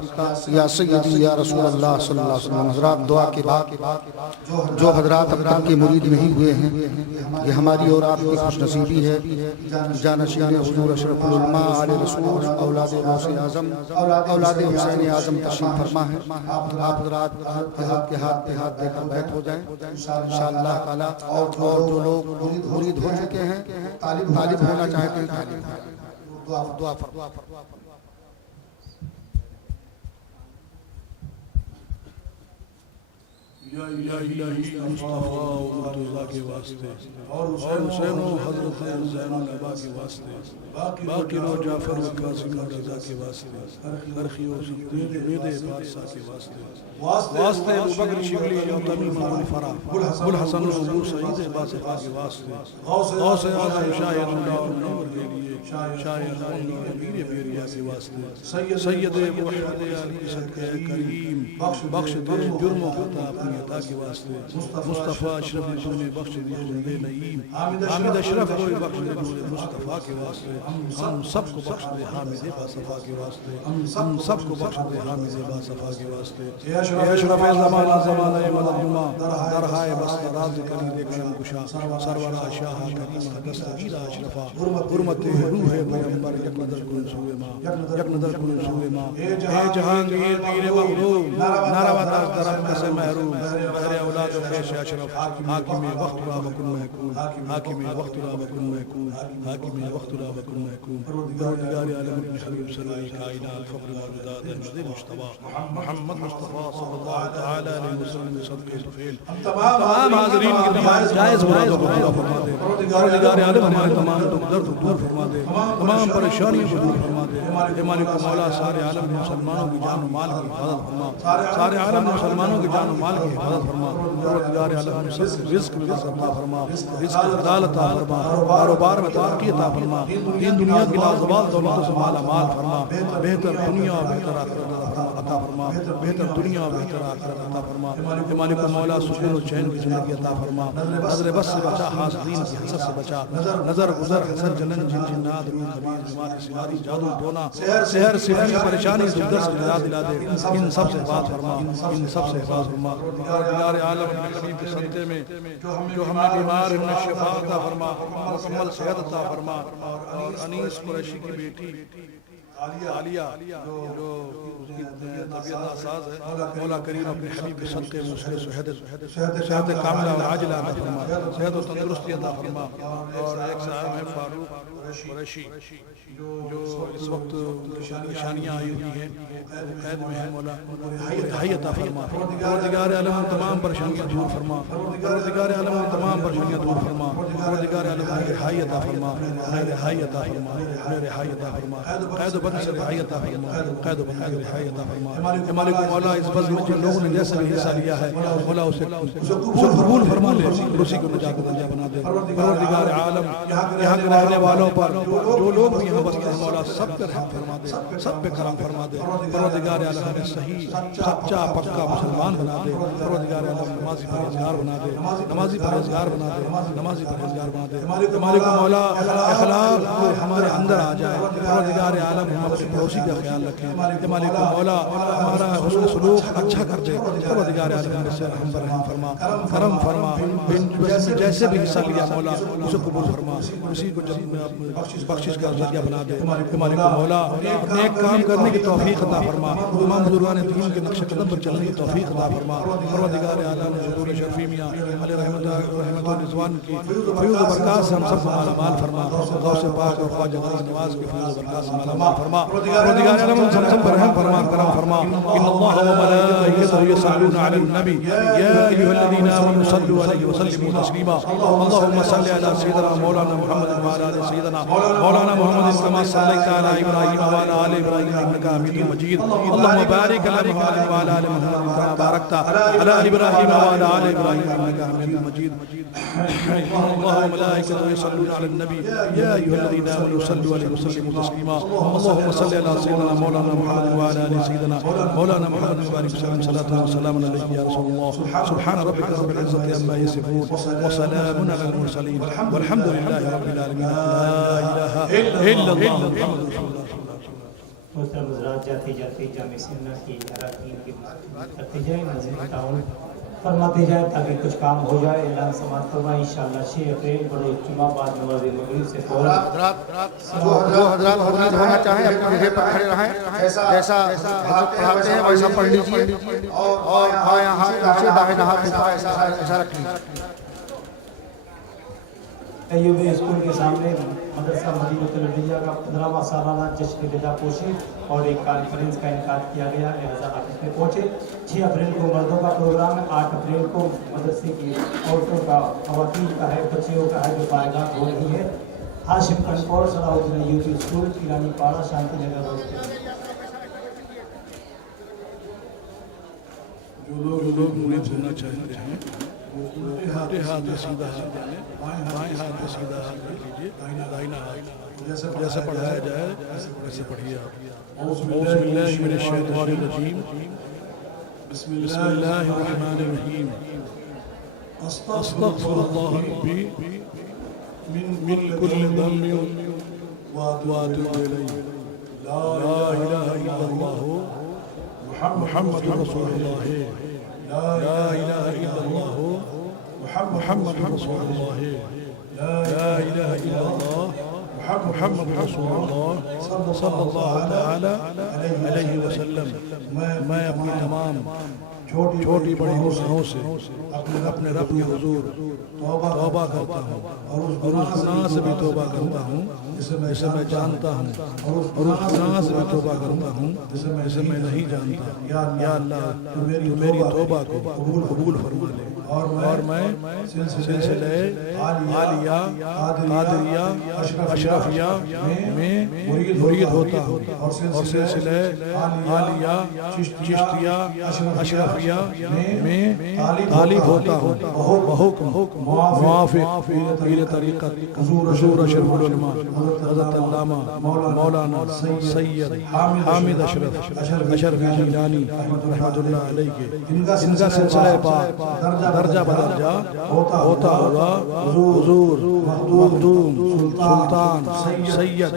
या सय्यदी या रसूल अल्लाह सल्लल्लाहु अलैहि वसल्लम। हज़रात, दुआ के बाद जो हज़रात अब तक के मुरीद नहीं हुए हैं, ये हमारी और आपकी खुशनसीबी है। जानशीन हुजूर अशरफुल उलमा आले रसूल औलाद गौसे आज़म औलाद हुसैन आज़म तशरीफ़ फरमा है। आप हज़रात के हाथ पे हाथ देकर बैठ हो जाएं इंशाअल्लाह ताला। और जो लोग मुरीद हो चुके हैं, तालिब होना चाहते हैं, दुआ फरमा। या इलाही मुस्तफा मुर्तज़ा के वास्ते और हुसैन हज़रत ज़ैनुल अबा के वास्ते, बाकी रो जाफर व कासिम रज़ा के वास्ते, हरखी व सफ़ीद बादशाह के वास्ते, वास्ते अबू बकर शिबली और तमीम अल फरा गुल हसन व अबू सईद बासफ़ा के वास्ते, गौसे आज़म शायर और नूर के लिए शायर और अमीर बेरिया के वास्ते, सैयद मुहम्मद अली सदक़े करीम बख्श दे जुर्म व खता अपनी अता के वास्ते, मुस्तफ़ा अशरफ ने बख्श दी खुल्दे नईम, हामिद अशरफ को बख्श दे मुस्तफ़ा के वास्ते, हम सबको बख्श दे हामिद बासफ़ा के वास्ते, हम सबको बख्श दे हामिद बासफ़ा के वास्ते। या अशरफ ज़माना ज़माना मददुमा दरहाए बस राज करी दे करम कुशा सरवरा शाह करीम दस्तगीर अशरफा हुर्मत रूह पैगंबर यक नज़र कुन सुए मां, यक नज़र कुन सुए मां। ए जहांगीर पीर मखदूम नारावा तरफ से महरूम, बहरे औलाद पेश अशरफ हाकिम वक्त रा बकुन महकूम, हाकिम वक्त रा बकुन महकूम, हाकिम वक्त रा बकुन महकूम। परवरदिगार आलम अपने हबीब सल्लल्लाहु कायनात फख्र मौजूदात अहमद मुस्तफा मोहम्मद मुस्तफा सल्लल्लाहु तआला अलैहि वसल्लम सदक़े सुफील तमाम हाज़रीन की तमाम जायज़ मुरादों को पूरा फरमा दे। परवरदिगार आलम हमारे तमाम दुख दर्द दूर फरमा दे, तमाम परेशानियों को दूर फरमा दे। हे मालिक मौला, सारे आलम में मुसलमानों की जान और माल की हिफाजत फरमा, सारे आलम में मुसलमानों की जान और माल की हिफाजत फरमा। परवरदिगार आलम में रिज़्क़ में बरकत अता फरमा, रिज़्क़ अदालत अता फरमा, कारोबार में तरक्की अता फरमा, दीन दुनिया की लाजवाब दौलतों से माला माल फरमा, बेहतर दुनिया और बेहतर आखिरत अता फरमा, बेहतर दुनिया और बेहतर आखिरत अता फरमा। हे मालिक मौला, सुकून और चैन की ज़िंदगी अता फरमा, नज़र बस से बचा, हासदीन की हसद से बचा, नज़र गुज़र हसद जलन जिन जिन्नात रूह खबीर बीमारी सिमारी जादू टोना शहर सिफरी परेशानी दुर्दर से निजात दिला दे। इन सब से बात फरमा, इन सब से बात फरमा। परवरदिगार आलम अपने हबीब के सदक़े में जो हमने बीमार हमने शिफा अता फरमा, मुकम्मल सेहत अता फरमा। और अनीस कुरैशी की बेटी आलिया जो उसकी तबीयत नासाज है, मौला करीम अपने हबीब के सदक़े में उसके सेहत कामिला और आजिला अता फरमा, सेहत और तंदुरुस्ती अता फरमा। और एक साहब है फारूक कुरैशी जो इस वक्त निशानियाँ आई हुई हैं, कैद में है, मौला रिहाई अता फरमा। परवरदिगार आलम तमाम परेशानियाँ दूर फरमा, परवरदिगार आलम तमाम परेशानियाँ दूर फरमा, परवरदिगार आलम रिहाई अता फरमा, रिहाई अता फरमा, रिहाई अता फरमा। कैद बंद से रिहाई अता फरमा, कैद बंद से रिहाई अता फरमा। हे मालिक मौला, इस बज़्म में जिन लोगों ने जैसे भी हिस्सा लिया है, मौला उसे कबूल फरमा ले और उसी को निजात दरिया बना दे। परवरदिगार आलम यहाँ के रहने वालों पर जो लोग भी यहाँ बसते हैं, मौला सब पे रहम फरमा दे, सब पे करम फरमा दे। परवरदिगार आलम हमें सही सच्चा पक्का मुसलमान बना दे। परवरदिगार आलम नमाजी परहेज़गार बना दे, नमाजी परहेज़गार बना दे, नमाजी परहेज़गार बना दे। मालिक मौला, अखलाक हमारे अंदर आ जाए। परवरदिगार आलम हम अपने पड़ोसी का ख्याल रखें। मालिक मौला, हमारा हुस्न सलूक अच्छा कर दे। परवरदिगार आलम हमें से रहम फरमा, करम फरमा। जैसे भी हिस्सा लिया मौला उसे कबूल फरमा, उसी को बख्शिश का जरिया बना दे। मालिक मौला, नेक काम करने की तौफीक अता फरमा, तमाम बुजुर्गान दीन के नक्शे कदम पर चलने की तौफीक अता फरमा। परवरदिगार आलम हुज़ूर शरफ़ी मियां अलैहि रहमत रिज़वान की फयूज़ व बरक़ात से हम सब को माला माल फरमा। गौसे पाक और ख्वाजा गरीब नवाज़ की फयूज़ व बरक़ात से माला माल फरमा। परवरदिगार आलम हम सब पर रहम फरमा, करम फरमा। इन्नल्लाह व मलाइकतहु यसल्लूना अलन नबी या अय्युहल्लज़ीना आमनू सल्लू अलैहि व सल्लिमू तस्लीमा। अल्लाहुम्मा सल्लि अला सय्यिदिना मौलाना मुहम्मद व अला आलि सय्यिदिना मौलाना मुहम्मद कमा सल्लैता अला इब्राहीम व अला आलि इब्राहीम इन्नका हमीदुम मजीद। अल्लाहुम्मा बारिक अला मुहम्मद व अला आलि मुहम्मद कमा बारकता अला इब्राहीम व अला आलि इब्राहीम इन्नका हमीदुम मजीद। अल्लाहु व मलाइकतहु यसल्लूना अलन नबी या अय्युहल्लज़ीना आमनू सल्लू अलैहि व सल्लिमू तस्लीमा अल्लाहुम्मा सल्लि अला सय्यिदिना मौलाना मुहम्मद व अला आलि सय्यिदिना मौलाना मुहम्मद व बारिक वसल्लम सलातन व सलामन अलैहि या रसूलल्लाह सुब्हान रब्बिका रब्बिल इज्जति अम्मा यसिफून व सलामुन अलल मुरसलीन वल्हम्दुलिल्लाहि रब्बिल आलमीन ला इलाहा इल्लल्लाह मुहम्मदुर रसूलुल्लाह। मोहतरम हज़रात, जाते जाते जामे सुन्नत की अराकीन की करते जाए, नज़ीर ताउन फरमाते जाए ताकि कुछ काम हो जाए। ऐलान समाप्त फरमाए इंशाअल्लाह 6 अप्रैल बड़े इज्तिमा बाद नमाज़ मगरिब से फौरन जो हजरात मुरीद होना चाहें अपनी जगह पर खड़े रहें, जैसा पढ़ाते हैं वैसा पढ़ लीजिए और बायां हाथ नीचे दाहिना हाथ ऊपर ऐसा रख लीजिए। अय्यूबी स्कूल के सामने मदरसा मदीनतुल अंबिया का 15वां सालाना जश्न विदा पोशी और एक कॉन्फ्रेंस का इनकाद किया गया है। रजा ऑफिस में पहुंचे। 6 अप्रैल को मर्दों का प्रोग्राम है, 8 अप्रैल को मदरसे की औरतों का, खवातीन का है, बच्चियों का है जो पायगाह हो रही है। हाशिम कनकौर सलाहुद्दीन अय्यूबी स्कूल ईरानी पाड़ा शांति नगर रोड। जो लोग मुरीद होना चाहते हैं वो उल्टे हाथ में सीधा हाथ डालें, बाएं हाथ में सीधा हाथ रख लीजिए, दाहिना हाथ जैसे पढ़ाया जाए वैसे पढ़िए आप। औज़ुबिल्लाहि मिनश शैतानिर रजीम, बिस्मिल्लाहिर रहमानिर रहीम, अस्तगफिरुल्लाह रब्बी मिन कुल्लि दम्बिन व अतूबु इलैहि, ला इलाहा इल्लल्लाह मुहम्मदुर रसूलुल्लाह, ला इलाहा इल्लल्लाह मुहम्मदुर रसूलुल्लाह, ला इलाहा इल्लल्लाह मुहम्मदुर रसूलुल्लाह सल्लल्लाहु तआला अलैहि वसल्लम। मैं अपनी तमाम छोटी बड़ी गुनाहों से अपने रब के हुजूर तौबा करता हूँ और उस गुनाह से भी तौबा करता हूँ जिसे मैं जानता हूँ, और उस गुनाह से भी तौबा करता हूँ जिसे मैं नहीं जानता। या अल्लाह तू मेरी तौबा को कबूल फरमा ले और मैं सिलसिले आलिया कादरिया अशरफिया में मुरीद होता हूँ और सिलसिले आलिया चिश्तिया अशरफिया में तालिब होता हूँ बहुक्म मुआफिक पीर तरीक़त हुज़ूर अशरफुल उलमा हज़रत अल्लामा मौलाना सैयद हामिद अशरफ जिलानी रहमतुल्लाह अलैह के। इनका सिलसिला पाक दर्जा बदर्जा होता हुआ हुज़ूर मखदूम सुल्तान सैयद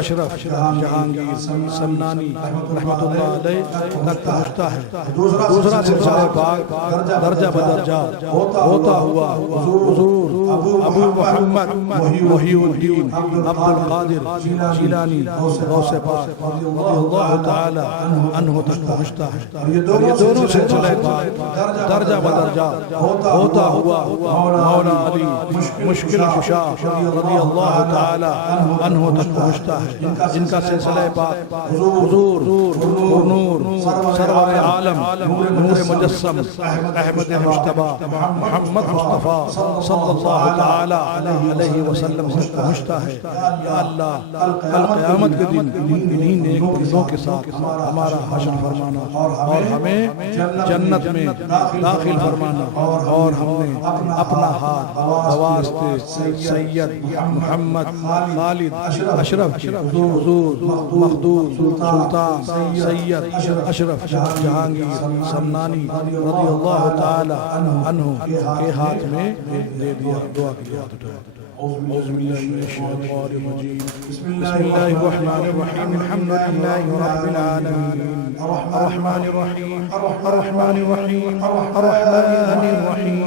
अशरफ जहांगीर समनानी रहमतुल्लाह अलैह तक पहुँचता है। दूसरा सिलसिला पाक दर्जा बदर्जा होता हुआ हुज़ूर अबू मोहम्मद मुहीउद्दीन अब्दुल कादिर जिलानी गौसे पाक रज़ियल्लाहु तआला अन्हु तक पहुँचता है। और ये दोनों सिलसिले पाक दर्जा बदर्जा होता हुआ मौला अली मुश्किल कुशा रज़ियल्लाहु तआला अन्हु तक पहुँचता है। जिनका सिलसिला पाक हुज़ूर नूर सरवर आलम नूर मुजस्सम अहमद मुश्तबा मोहम्मद मुस्तफ़ा सल्लल्लाहु तआला अलैहि वसल्लम तक पहुँचता है। या अल्लाह कल क़यामत के दिन इन्हीं नेक बंदों के साथ हमारा हश्र फरमाना और हमें जन्नत में दाखिल फरमाना। और हमने अपना हाथ बवास्ते सैयद मोहम्मद खालिद अशरफ हुज़ूर मखदूम सुल्तान सैयद अशरफ जहांगीर समनानी रज़ियल्लाहु तआला अन्हु के हाथ में दे दिया। दुआ की हाथ उठाया। औज़ुबिल्लाहि मिनश शैतानिर रजीम, बिस्मिल्लाहिर रहमानिर रहीम, अल्हम्दुलिल्लाहि रब्बिल आलमीन, अर्रहमानिर रहीम, अर्रहमानिर रहीम, अर्रहमानिर रहीम,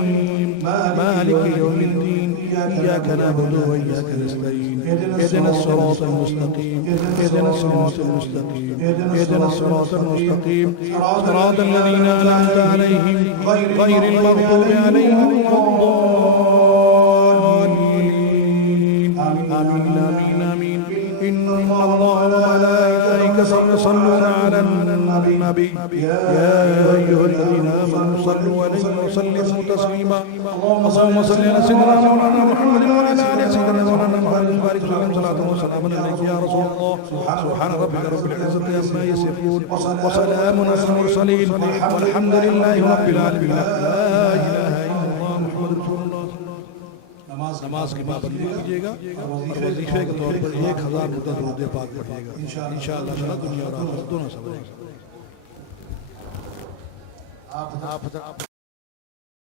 मालिकि यौमिद्दीन, इय्याका नअबुदु व इय्याका नस्तईन, इहदिनस सिरातल मुस्तक़ीम, इहदिनस सिरातल मुस्तक़ीम, इहदिनस सिरातल मुस्तक़ीम, सिरातल लज़ीना अनअमता अलैहिम गैरिल मग़दूबि अलैहिम वलद्दाल्लीन। आमीन आमीन आमीन। इन्नल्लाह व मलाइकतहु युसल्लूना अलन नबी या अय्युहल्लज़ीना आमनू सल्लू अलैहि व सल्लिमू तस्लीमा। अल्लाहुम्मा सल्लि अला सय्यिदिना मौलाना मुहम्मद व अला आलि सय्यिदिना मौलाना मुहम्मद व बारिक वसल्लम सलातन व सलामन अलैका या रसूलल्लाह। सुब्हान रब्बिका रब्बिल इज्जति अम्मा यसिफून व सलामुन अलल मुरसलीन वल्हम्दुलिल्लाहि रब्बिल आलमीन। ला इलाहा इल्लल्लाह मुहम्मदुर रसूलुल्लाह। नमाज नमाज की पाबंदी कीजिएगा और वजीफे के तौर पर 1000 मुद्दा दुरूद पाक पढ़िएगा। इंशाअल्लाह ताला दुनिया और आखिरत दोनों सब रहेगा। आप